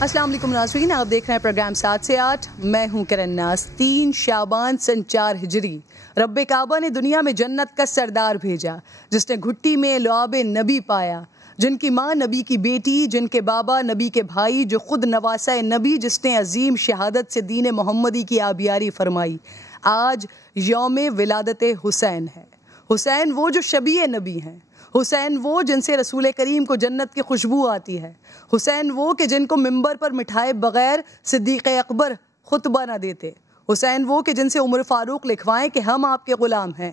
السلام علیکم ناظرین، آپ دیکھ رہے ہیں پروگرام 7 سے 8. میں ہوں کرن ناز. 3 شعبان سن 4 ہجری رب کعبہ نے دنیا میں جنت کا سردار بھیجا، جس نے گھٹی میں لعاب نبی پایا، جن کی ماں نبی کی بیٹی، جن کے بابا نبی کے بھائی، جو خود نواسہ نبی، جس نے عظیم شہادت سے دین محمدی کی آبیاری فرمائی. آج یوم ولادت حسین ہے. حسین وہ جو شبیہ نبی ہیں، حسین وہ جن سے رسول کریم کو جنت کی خوشبو آتی ہے، حسین وہ کہ جن کو منبر پر مٹھائے بغیر صدیق اکبر خطبہ نہ دیتے، حسین وہ کہ جن سے عمر فاروق لکھوائیں کہ ہم آپ کے غلام ہیں،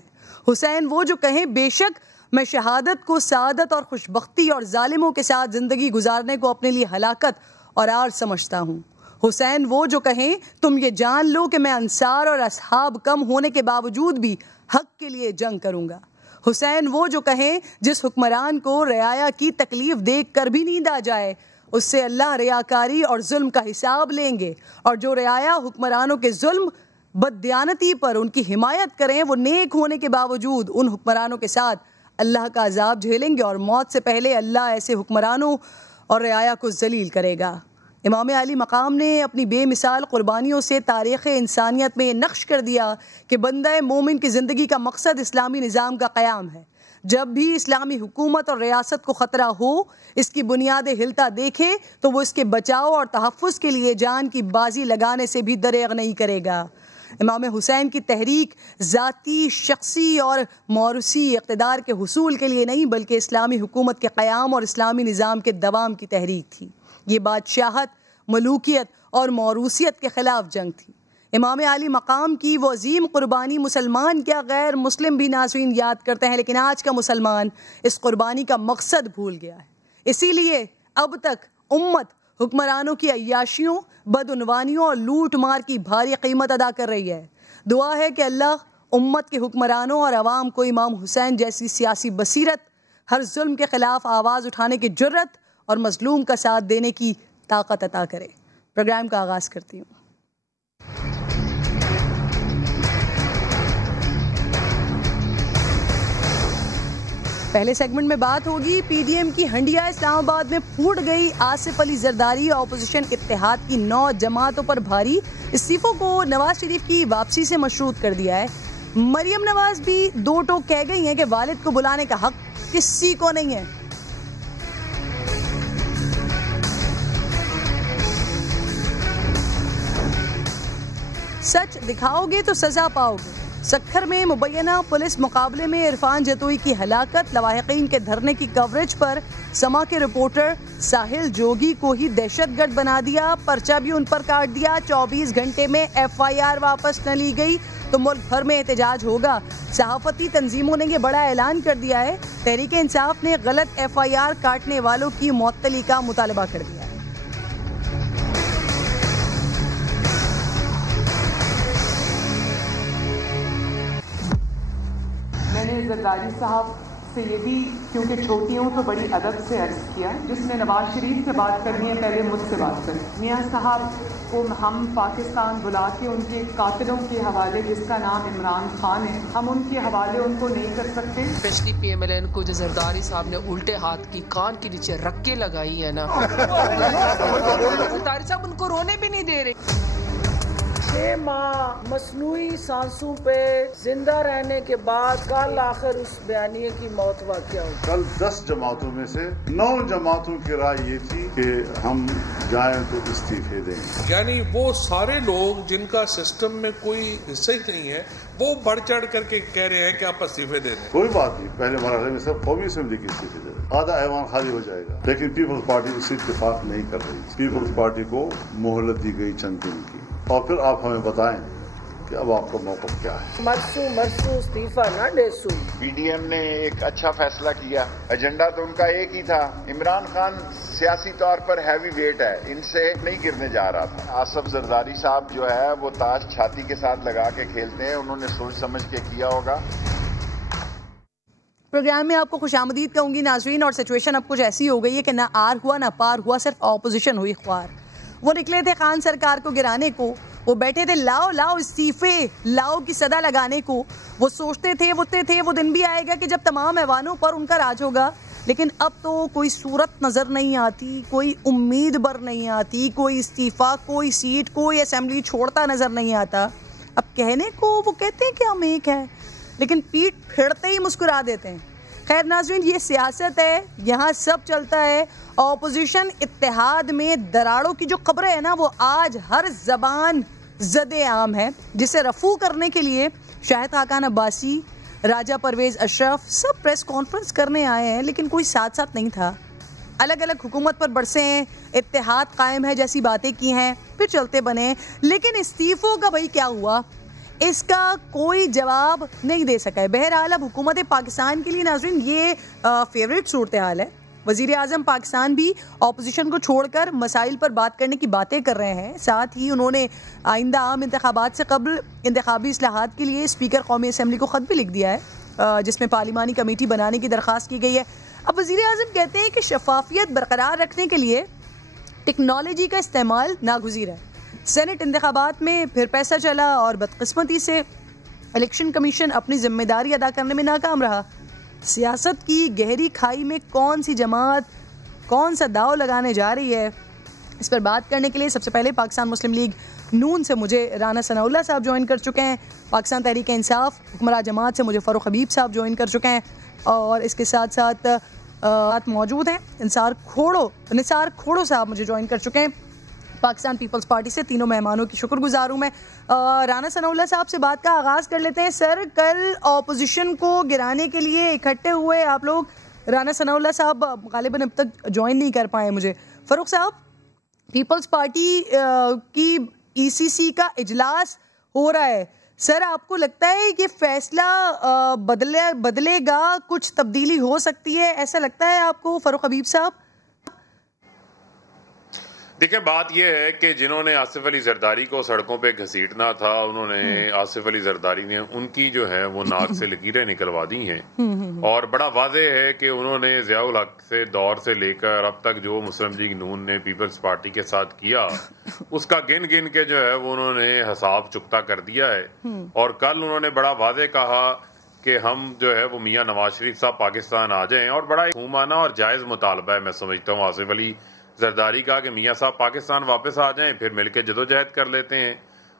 حسین وہ جو کہیں بے شک میں شہادت کو سعادت اور خوشبختی اور ظالموں کے ساتھ زندگی گزارنے کو اپنے لیے ہلاکت اور عار سمجھتا ہوں، حسین وہ جو کہیں تم یہ جان لو کہ میں انصار اور اصحاب کم ہونے کے باوجود بھی حق کے لیے جنگ کروں گا، حسین وہ جو کہیں جس حکمران کو رعایا کی تکلیف دیکھ کر بھی نیند آ جائے اس سے اللہ ریاکاری اور ظلم کا حساب لیں گے، اور جو رعایا حکمرانوں کے ظلم بددیانتی پر ان کی حمایت کریں وہ نیک ہونے کے باوجود ان حکمرانوں کے ساتھ اللہ کا عذاب جھیلیں گے، اور موت سے پہلے اللہ ایسے حکمرانوں اور رعایا کو ذلیل کرے گا. امام علی مقام نے اپنی بے مثال قربانیوں سے تاریخ انسانیت میں نقش کر دیا کہ بندہ مومن کی زندگی کا مقصد اسلامی نظام کا قیام ہے. جب بھی اسلامی حکومت اور ریاست کو خطرہ ہو، اس کی بنیادیں ہلتا دیکھے تو وہ اس کے بچاؤ اور تحفظ کے لیے جان کی بازی لگانے سے بھی دریغ نہیں کرے گا. امام حسین کی تحریک ذاتی، شخصی اور موروثی اقتدار کے حصول کے لیے نہیں بلکہ اسلامی حکومت کے قیام اور اسلامی نظام کے دوام کی تحریک تھی. یہ بادشاہت، ملوکیت اور موروثیت کے خلاف جنگ تھی. امام علی مقام کی وہ عظیم قربانی مسلمان کیا غیر مسلم بھی ناظرین یاد کرتے ہیں، لیکن آج کا مسلمان اس قربانی کا مقصد بھول گیا ہے. اسی لیے اب تک امت حکمرانوں کی عیاشیوں، بدعنوانیوں اور لوٹ مار کی بھاری قیمت ادا کر رہی ہے. دعا ہے کہ اللہ امت کے حکمرانوں اور عوام کو امام حسین جیسی سیاسی بصیرت، ہر ظلم کے خلاف آواز اٹھانے کی جرت اور مظلوم کا ساتھ دینے کی طاقت عطا کرے. پروگرام کا آغاز کرتی ہوں. پہلے سیگمنٹ میں بات ہوگی پی ڈی ایم کی ہنڈیا اسلام آباد میں پھوٹ گئی. آصف علی زرداری اپوزیشن اتحاد کی 9 جماعتوں پر بھاری. استعفوں کو نواز شریف کی واپسی سے مشروط کر دیا ہے. مریم نواز بھی 2 ٹوک کہہ گئی ہیں کہ والد کو بلانے کا حق کسی کو نہیں ہے. سچ دکھاؤ گے تو سزا پاؤ گے. سکھر میں مبینہ پولیس مقابلے میں عرفان جتوئی کی ہلاکت. لواحقین کے دھرنے کی کوریج پر سما کے رپورٹر ساحل جوگی کو ہی دہشت گرد بنا دیا. پرچہ بھی ان پر کاٹ دیا. 24 گھنٹے میں FIR واپس نہ لی گئی تو ملک بھر میں احتجاج ہوگا. صحافتی تنظیموں نے یہ بڑا اعلان کر دیا ہے. تحریک انصاف نے غلط FIR کاٹنے والوں کی معطلی کا مطالبہ کر دیا ہے. میں نے زرداری صاحب سے یہ بھی کیونکہ چھوٹی ہوں تو بڑی ادب سے عرض کیا، جس نے نواز شریف سے بات کرنی ہے پہلے مجھ سے بات کریں. میاں صاحب کو ہم پاکستان بلا کے ان کے قاتلوں کے حوالے، جس کا نام عمران خان ہے، ہم ان کے حوالے ان کو نہیں کر سکتے. اسپیشلی PMLN کو جو زرداری صاحب نے الٹے ہاتھ کی کان کے نیچے رکھ کے لگائی ہے نا، زرداری صاحب ان کو رونے بھی نہیں دے رہے. 6 ماہ مصنوعی سانسوں پہ زندہ رہنے کے بعد کل آخر اس بیانیے کی موت واقع ہوئی. کل 10 جماعتوں میں سے 9 جماعتوں کی رائے یہ تھی کہ ہم جائیں تو استعفے دیں. یعنی وہ سارے لوگ جن کا سسٹم میں کوئی حصہ ہی نہیں ہے وہ بڑھ چڑھ کر کے کہہ رہے ہیں کہ آپ استعفے دے دیں. کوئی بات نہیں، پہلے مرحلے میں سب قومی اسمبلی کی استعفے دے دیں، آدھا ایوان خالی ہو جائے گا. لیکن پیپلز پارٹی اس سے اتفاق نہیں کر رہی. پیپلز پارٹی کو مہلت دی گئی چند دن کی، اور پھر آپ ہمیں بتائیں کہ اب آپ کا موقف کیا ہے. مرسو استعفیٰ نہ ڈیسو. پی ڈی ایم نے ایک اچھا فیصلہ کیا. ایجنڈا تو ان کا ایک ہی تھا. عمران خان سیاسی طور پر ہیوی ویٹ ہے، ان سے نہیں گرنے جا رہا تھا. آصف زرداری صاحب جو ہے وہ تاش چھاتی کے ساتھ لگا کے کھیلتے ہیں، انہوں نے سوچ سمجھ کے کیا ہوگا. پروگرام میں آپ کو خوش آمدید کہوں گی ناظرین. اور سچویشن اب کچھ ایسی ہو گئی ہے کہ نہ آر ہوا نہ پار ہوا، صرف اپوزیشن ہوئی خوار. وہ نکلے تھے خان سرکار کو گرانے کو، وہ بیٹھے تھے لاؤ لاؤ استعفے لاؤ کی صدا لگانے کو. وہ سوچتے تھے وہ دن بھی آئے گا کہ جب تمام ایوانوں پر ان کا راج ہوگا. لیکن اب تو کوئی صورت نظر نہیں آتی, کوئی امید بر نہیں آتی, کوئی استعفیٰ, کوئی سیٹ, کوئی اسمبلی چھوڑتا نظر نہیں آتا. اب کہنے کو وہ کہتے ہیں کہ ہم ایک ہیں, لیکن پیٹ پھیرتے ہی مسکرا دیتے ہیں. خیر ناظرین, یہ سیاست ہے, یہاں سب چلتا ہے. اپوزیشن اتحاد میں دراڑوں کی جو خبریں ہیں نا, وہ آج ہر زبان زد عام ہے, جسے رفع کرنے کے لیے شاہد خاقان عباسی, راجہ پرویز اشرف سب پریس کانفرنس کرنے آئے ہیں, لیکن کوئی ساتھ ساتھ نہیں تھا. الگ الگ حکومت پر برسے ہیں, اتحاد قائم ہے جیسی باتیں کی ہیں, پھر چلتے بنے. لیکن استعفوں کا بھائی کیا ہوا, اس کا کوئی جواب نہیں دے سکا ہے. بہرحال اب حکومت پاکستان کے لیے ناظرین یہ فیوریٹ صورتحال ہے. وزیر اعظم پاکستان بھی اپوزیشن کو چھوڑ کر مسائل پر بات کرنے کی باتیں کر رہے ہیں. ساتھ ہی انہوں نے آئندہ عام انتخابات سے قبل انتخابی اصلاحات کے لیے اسپیکر قومی اسمبلی کو خط بھی لکھ دیا ہے, جس میں پارلیمانی کمیٹی بنانے کی درخواست کی گئی ہے. اب وزیر اعظم کہتے ہیں کہ شفافیت برقرار رکھنے کے لیے ٹیکنالوجی کا استعمال ناگزیر ہے. سینٹ انتخابات میں پھر پیسہ چلا اور بدقسمتی سے الیکشن کمیشن اپنی ذمہ داری ادا کرنے میں ناکام رہا. سیاست کی گہری کھائی میں کون سی جماعت کون سا داؤ لگانے جا رہی ہے, اس پر بات کرنے کے لیے سب سے پہلے پاکستان مسلم لیگ نون سے مجھے رانا ثناء اللہ صاحب جوائن کر چکے ہیں. پاکستان تحریک انصاف حکمراں جماعت سے مجھے فاروق حبیب صاحب جوائن کر چکے ہیں, اور اس کے ساتھ ساتھ موجود ہیں نثار کھوڑو صاحب مجھے جوائن کر چکے ہیں پاکستان پیپلز پارٹی سے. تینوں مہمانوں کی شکر گزار ہوں میں. رانا ثناء اللہ صاحب سے بات کا آغاز کر لیتے ہیں. سر, کل اپوزیشن کو گرانے کے لیے اکٹھے ہوئے آپ لوگ. رانا ثناء اللہ صاحب غالباً اب تک جوائن نہیں کر پائے مجھے. فاروق صاحب, پیپلز پارٹی کی ای سی سی کا اجلاس ہو رہا ہے, سر آپ کو لگتا ہے کہ فیصلہ بدلے گا, کچھ تبدیلی ہو سکتی ہے, ایسا لگتا ہے آپ کو فاروق حبیب صاحب؟ دیکھیں, بات یہ ہے کہ جنہوں نے آصف علی زرداری کو سڑکوں پہ گھسیٹنا تھا, انہوں نے آصف علی زرداری نے ان کی جو ہے وہ ناک سے لکیریں نکلوا دی ہیں, اور بڑا واضح ہے کہ انہوں نے ضیاء الحق سے دور سے لے کر اب تک جو مسلم لیگ نون نے پیپلز پارٹی کے ساتھ کیا, اس کا گن گن کے جو ہے وہ انہوں نے حساب چکتا کر دیا ہے. اور کل انہوں نے بڑا واضح کہا کہ ہم جو ہے وہ میاں نواز شریف صاحب پاکستان آ جائیں, اور بڑا حکومانہ اور جائز مطالبہ ہے میں سمجھتا ہوں آصف علی زرداری کا کہ میاں صاحب پاکستان واپس آ جائیں, پھر مل کے جدوجہد کر لیتے ہیں.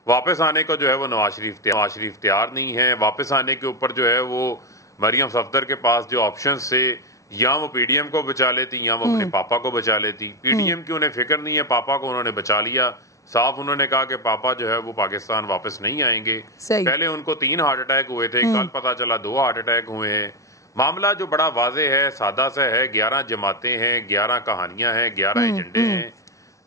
واپس آنے کو جو ہے وہ نواز شریف تیار نہیں ہے. واپس آنے کے اوپر جو ہے وہ مریم صفدر کے پاس جو آپشنز تھے, یا وہ پی ڈی ایم کو بچا لیتی یا وہ اپنے پاپا کو بچا لیتی. پی ڈی ایم کی انہیں فکر نہیں ہے, پاپا کو انہوں نے بچا لیا. صاف انہوں نے کہا کہ پاپا جو ہے وہ پاکستان واپس نہیں آئیں گے. پہلے ان کو 3 ہارٹ اٹیک ہوئے تھے, کل پتا چلا 2 ہارٹ اٹیک ہوئے ہیں. معاملہ جو بڑا واضح ہے, سادہ سا ہے. 11 جماعتیں ہیں, 11 کہانیاں ہیں, 11 ایجنڈے ہیں,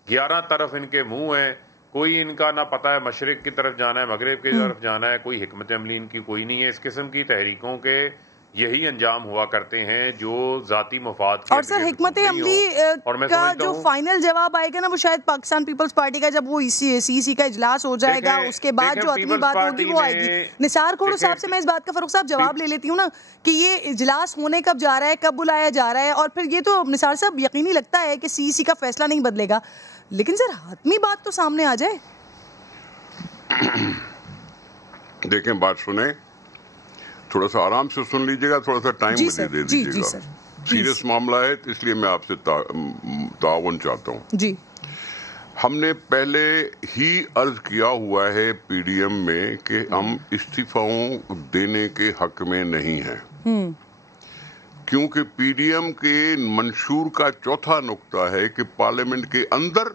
11 طرف ان کے منہ ہیں. کوئی ان کا نہ پتہ ہے مشرق کی طرف جانا ہے, مغرب کی طرف جانا ہے, کوئی حکمت عملی ان کی کوئی نہیں ہے. اس قسم کی تحریکوں کے یہی انجام ہوا کرتے ہیں جو ذاتی مفاد کے. اور سر, حکمت عملی کا جو فائنل جواب آئے گا نا, وہ شاید پاکستان پیپلز پارٹی کا جب وہ سی سی کا اجلاس ہو جائے گا, اس کے بعد جو اگلی بات ہوگی وہ آئے گی. نثار کھوڑو صاحب سے میں اس بات کا فاروق صاحب جواب لے لیتی ہوں نا, کہ یہ اجلاس ہونے کب جا رہا ہے, کب بلایا جا رہا ہے, اور پھر یہ تو نثار صاحب یقینی لگتا ہے کہ سی کا فیصلہ نہیں بدلے گا, لیکن سر حتمی بات تو سامنے آ جائے. دیکھیں, بات سنیں, تھوڑا سا آرام سے سن لیجیے گا, تھوڑا سا ٹائم مجھے دے دیجیے گا. سیریس معاملہ ہے, اس لیے میں آپ سے تعاون چاہتا ہوں. جی, ہم نے پہلے ہی عرض کیا ہوا ہے پی ڈی ایم میں کہ ہم استعفاؤں دینے کے حق میں نہیں ہیں, کیونکہ پی ڈی ایم کے منشور کا چوتھا نقطہ ہے کہ پارلیمنٹ کے اندر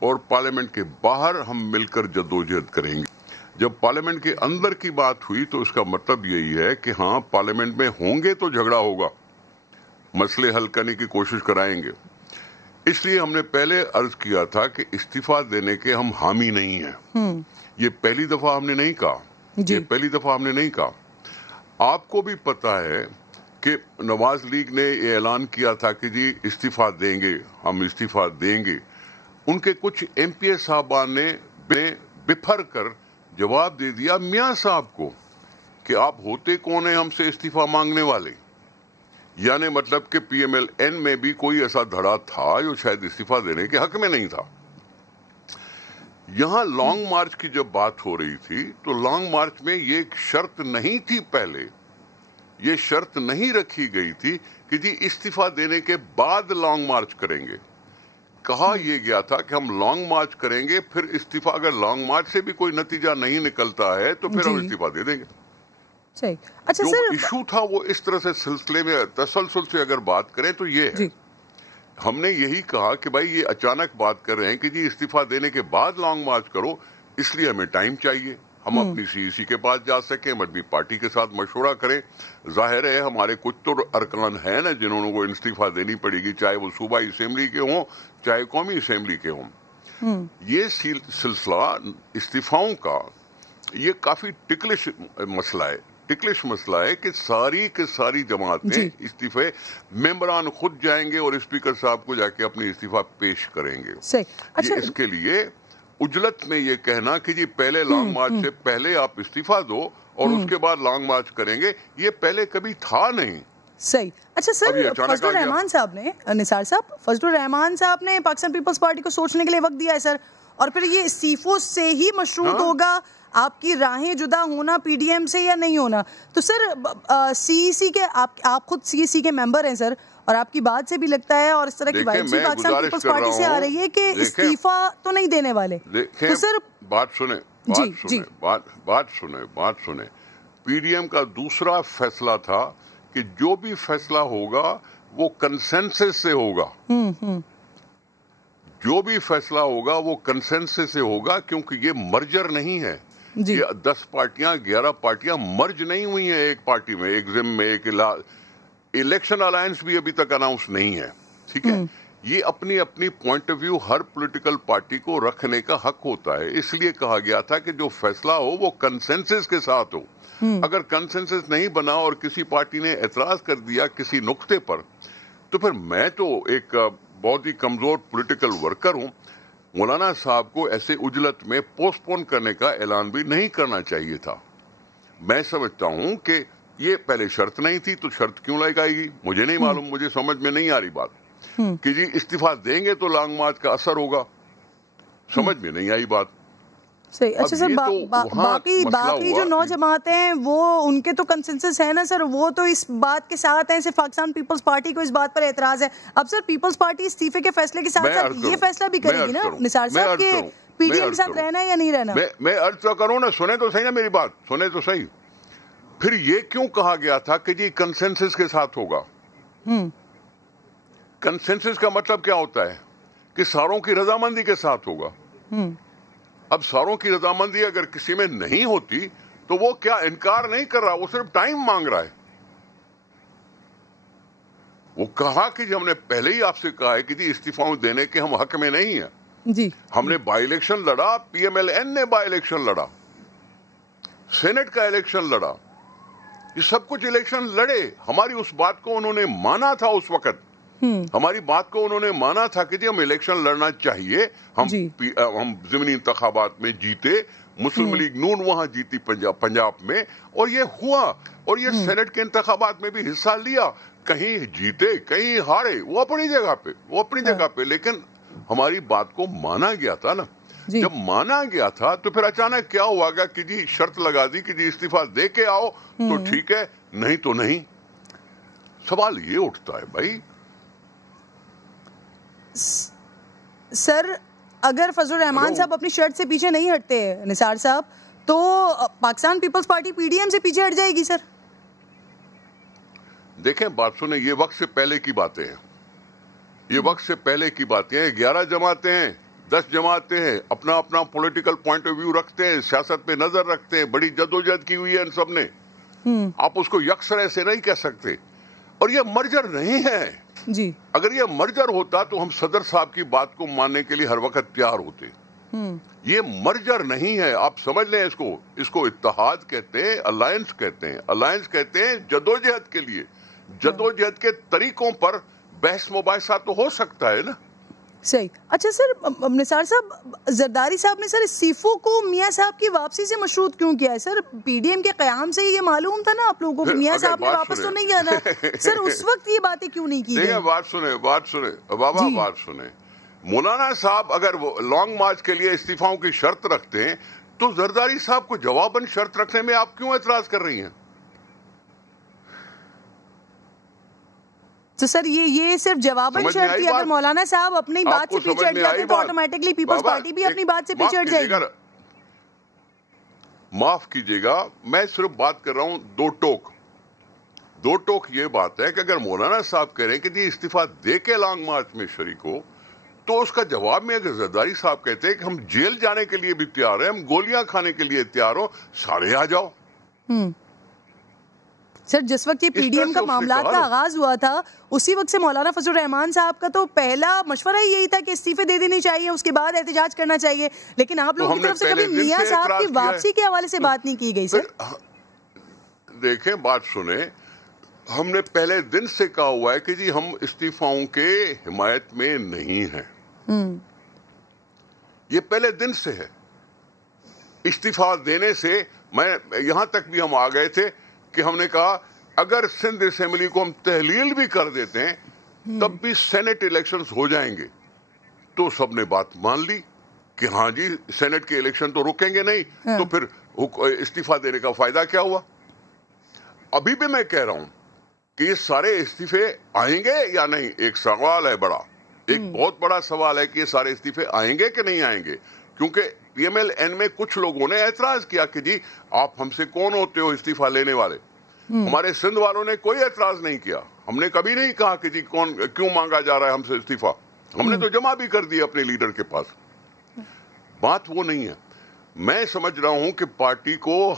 اور پارلیمنٹ کے باہر ہم مل کر جدوجہد کریں گے. جب پارلیمنٹ کے اندر کی بات ہوئی تو اس کا مطلب یہی ہے کہ ہاں پارلیمنٹ میں ہوں گے تو جھگڑا ہوگا, مسئلے حل کرنے کی کوشش کرائیں گے. اس لیے ہم نے پہلے عرض کیا تھا کہ استعفیٰ دینے کے ہم حامی نہیں ہیں. یہ پہلی دفعہ ہم نے نہیں کہا, آپ کو بھی پتا ہے کہ نواز لیگ نے یہ اعلان کیا تھا کہ جی استعفیٰ دیں گے, ہم استعفیٰ دیں گے. ان کے کچھ ایم پی ایس صاحبان نے بفر کر جواب دے دیا میاں صاحب کو کہ آپ ہوتے کون ہیں ہم سے استعفیٰ مانگنے والے. یعنی مطلب کہ پی ایم ایل این میں بھی کوئی ایسا دھڑا تھا جو شاید استعفیٰ دینے کے حق میں نہیں تھا. یہاں لانگ مارچ کی جب بات ہو رہی تھی تو لانگ مارچ میں یہ ایک شرط نہیں تھی پہلے یہ شرط نہیں رکھی گئی تھی کہ جی استعفا دینے کے بعد لانگ مارچ کریں گے. کہا یہ گیا تھا کہ ہم لانگ مارچ کریں گے, پھر استعفا اگر لانگ مارچ سے بھی کوئی نتیجہ نہیں نکلتا ہے تو پھر ہم استعفا دے دیں گے. اچھا جو سر, ایشو تھا وہ اس طرح سے سلسلے میں تسلسل سے اگر بات کریں تو یہ ہے, ہم نے یہی کہا کہ بھائی یہ اچانک بات کر رہے ہیں کہ جی استعفا دینے کے بعد لانگ مارچ کرو, اس لیے ہمیں ٹائم چاہیے, ہم اپنی CEC کے پاس جا سکیں, مذہبی پارٹی کے ساتھ مشورہ کریں. ظاہر ہے ہمارے کچھ تو ارکان ہیں نا جنہوں کو استعفا دینی پڑے گی, چاہے وہ صوبائی اسمبلی کے ہوں چاہے قومی اسمبلی کے ہوں. یہ سلسلہ استعفاؤں کا یہ کافی ٹکلش مسئلہ ہے کہ ساری کے ساری جماعتیں استعفے ممبران خود جائیں گے اور اسپیکر صاحب کو جا کے اپنی استعفا پیش کریں گے. اس کے لیے اجلت میں یہ کہنا کہ جی پہلے لانگ مارچ سے پہلے آپ استعفا دو اور اس کے بعد لانگ مارچ کریں گے, یہ پہلے کبھی تھا نہیں. صحیح. اچھا سر, فضل الرحمان صاحب نے, نثار صاحب, فضل الرحمان صاحب نے پاکستان پیپلز پارٹی کو سوچنے کے لیے وقت دیا ہے سر, اور پھر یہ استعفوں سے ہی مشروط ہوگا آپ کی راہیں جدا ہونا PDM سے یا نہیں ہونا. تو سر CEC کے آپ خود CEC کے ممبر ہیں سر, اور آپ کی بات سے بھی لگتا ہے اور اس طرح کی وائب بھی پاکستان پیپلز پارٹی سے آ رہی ہے کہ استعفا تو نہیں دینے والے. تو سر بات سنیں, PDM کا دوسرا فیصلہ تھا کہ جو بھی فیصلہ ہوگا وہ کنسنسس سے ہوگا. جو بھی فیصلہ ہوگا وہ کنسنسس سے ہوگا, کیونکہ یہ مرجر نہیں ہے. یہ 10 پارٹیاں 11 پارٹیاں مرج نہیں ہوئی ہیں ایک پارٹی میں, ایک ضمن میں. ایک الیکشن الائنس بھی ابھی تک اناؤنس نہیں ہے, ٹھیک ہے. یہ اپنی اپنی پوائنٹ آف ویو ہر پولیٹیکل پارٹی کو رکھنے کا حق ہوتا ہے. اس لیے کہا گیا تھا کہ جو فیصلہ ہو وہ کنسنسس کے ساتھ ہو. اگر کنسنسس نہیں بنا اور کسی پارٹی نے اعتراض کر دیا کسی نقطے پر, تو پھر میں تو ایک بہت ہی کمزور پولیٹیکل ورکر ہوں, مولانا صاحب کو ایسے اجلت میں پوسٹ پون کرنے کا اعلان بھی نہیں کرنا چاہیے تھا. میں سمجھتا ہوں کہ یہ پہلے شرط نہیں تھی, تو شرط کیوں لگائی گئی مجھے نہیں معلوم, مجھے سمجھ میں نہیں آ رہی بات کہ جی استعفا دیں گے تو لانگ مارچ کا اثر ہوگا, سمجھ میں نہیں آئی بات. صحیح. اچھا سر, باقی جو نوجماعتیں ہیں وہ ان کے تو کنسنسس ہے نا سر, وہ تو اس بات کے ساتھ ہیں, صرف پاکستان پیپلز پارٹی کو اس بات پر اعتراض ہے. اب سر پیپلز پارٹی استعفے کے فیصلے کے ساتھ ساتھ یہ فیصلہ بھی کرے گی نا نثار صاحب کہ PDM کے ساتھ رہنا ہے یا نہیں رہنا. میں عرض تو کروں نا, سنیں تو صحیح نا میری بات, سنیں تو صحیح. پھر یہ کیوں کہا گیا تھا کہ جی کنسنسس کے ساتھ ہوگا؟ کنسنسس کا مطلب کیا ہوتا ہے کہ ساروں کی رضامندی کے ساتھ ہوگا. اب ساروں کی رضامندی اگر کسی میں نہیں ہوتی تو وہ کیا انکار نہیں کر رہا, وہ صرف ٹائم مانگ رہا ہے. وہ کہا کہ ہم نے پہلے ہی آپ سے کہا ہے کہ جی استعفاؤں دینے کے ہم حق میں نہیں ہیں. ہم نے بائی الیکشن لڑا, PMLN نے بائی الیکشن لڑا, سینٹ کا الیکشن لڑا, یہ سب کچھ الیکشن لڑے. ہماری اس بات کو انہوں نے مانا تھا, اس وقت ہماری بات کو انہوں نے مانا تھا کہ جی ہم الیکشن لڑنا چاہیے. ہم ضمنی انتخابات میں جیتے, مسلم لیگ نون وہاں جیتی پنجاب میں, اور یہ ہوا, اور یہ سینٹ کے انتخابات میں بھی حصہ لیا. کہیں جیتے کہیں ہارے, وہ اپنی جگہ پہ, لیکن ہماری بات کو مانا گیا تھا نا. جب مانا گیا تھا تو پھر اچانک کیا ہوا گا کہ جی شرط لگا دی کہ جی استعفا دے کے آؤ تو ٹھیک ہے, نہیں تو نہیں. سوال یہ اٹھتا ہے بھائی سر, اگر فضل الرحمان صاحب اپنی شرط سے پیچھے نہیں ہٹتے نثار صاحب, تو پاکستان پیپلز پارٹی PDM سے پیچھے ہٹ جائے گی سر. دیکھیں بات سنیں, یہ وقت سے پہلے کی باتیں ہیں, یہ وقت سے پہلے کی باتیں ہیں. 11 جماعتیں ہیں, 10 جماعتیں ہیں, اپنا اپنا پولیٹیکل پوائنٹ آف ویو رکھتے ہیں, سیاست پہ نظر رکھتے ہیں, بڑی جدوجہد کی ہوئی ہے ان سب نے. آپ اس کو یکسر ایسے نہیں کہہ سکتے, اور یہ مرجر نہیں ہے. اگر یہ مرجر ہوتا تو ہم صدر صاحب کی بات کو ماننے کے لیے ہر وقت تیار ہوتے. یہ مرجر نہیں ہے, آپ سمجھ لیں اس کو اتحاد کہتے ہیں, الائنس کہتے ہیں. الائنس کہتے ہیں جدوجہد کے لیے, جدوجہد کے طریقوں پر بحث مباحثہ تو ہو سکتا ہے نا. صحیح. اچھا سر, نثار صاحب, زرداری صاحب نے سر استعفوں کو میاں صاحب کی واپسی سے مشروط کیوں کیا ہے سر؟ PDM کے قیام سے یہ معلوم تھا نا آپ لوگوں کو, میاں صاحب نے واپس تو نہیں جانا سر, اس وقت یہ باتیں کیوں نہیں کی گئی؟ بات سنیں بابا, بات سنیں. مولانا صاحب اگر وہ لانگ مارچ کے لیے استعفاؤں کی شرط رکھتے ہیں تو زرداری صاحب کو جواباً شرط رکھنے میں آپ کیوں اعتراض کر رہی ہیں؟ تو سر یہ صرف جواباً شرط تھی، اگر مولانا صاحب اپنی بات سے پیچھے ہٹ جاتے تو آٹومیٹکلی پیپلز پارٹی بھی اپنی بات سے پیچھے ہٹ جائے گی. معاف کیجیے گا، میں صرف بات کر رہا ہوں دو ٹوک یہ بات ہے کہ اگر مولانا صاحب کہہ رہے ہیں کہ جی استعفیٰ دے کے لانگ مارچ میں شریک ہو، تو اس کا جواب میں اگر زرداری صاحب کہتے ہیں کہ ہم جیل جانے کے لیے بھی تیار ہیں، ہم گولیاں کھانے کے لیے تیار ہو، سارے آ جاؤ. سر جس وقت یہ پی ڈی ایم کا معاملات کا آغاز ہوا تھا اسی وقت سے مولانا فضل الرحمان صاحب کا تو پہلا مشورہ ہی یہی تھا کہ استعفے دے دینی چاہیے، اس کے بعد احتجاج کرنا چاہیے، لیکن آپ لوگوں کی طرف سے کبھی میاں صاحب کی واپسی کے حوالے سے بات نہیں کی گئی. سر دیکھیں، بات سنیں، ہم نے پہلے دن سے کہا ہوا ہے کہ جی ہم استعفاؤں کے حمایت میں نہیں ہیں. یہ پہلے دن سے ہے. استعفیٰ دینے سے میں یہاں تک بھی ہم آ گئے تھے کہ ہم نے کہا اگر سندھ اسمبلی کو ہم تحلیل بھی کر دیتے ہیں تب بھی سینٹ الیکشنز ہو جائیں گے. تو سب نے بات مان لی کہ ہاں جی سینٹ کے الیکشن تو رکیں گے نہیں، تو پھر استعفیٰ دینے کا فائدہ کیا ہوا. ابھی بھی میں کہہ رہا ہوں کہ یہ سارے استعفے آئیں گے یا نہیں. ایک سوال ہے بڑا، ایک بہت بڑا سوال ہے کہ یہ سارے استعفے آئیں گے کہ نہیں آئیں گے، کیونکہ پی ایم ایل این میں کچھ لوگوں نے اعتراض کیا کہ جی آپ ہم سے کون ہوتے ہو استعفیٰ لینے والے. ہمارے سندھ والوں نے کوئی اعتراض نہیں کیا. ہم نے کبھی نہیں کہا کہ جی کیوں مانگا جا رہا ہے ہم سے استعفیٰ. ہم نے تو جمع بھی کر دیا اپنے لیڈر کے پاس. بات وہ نہیں ہے. میں سمجھ رہا ہوں کہ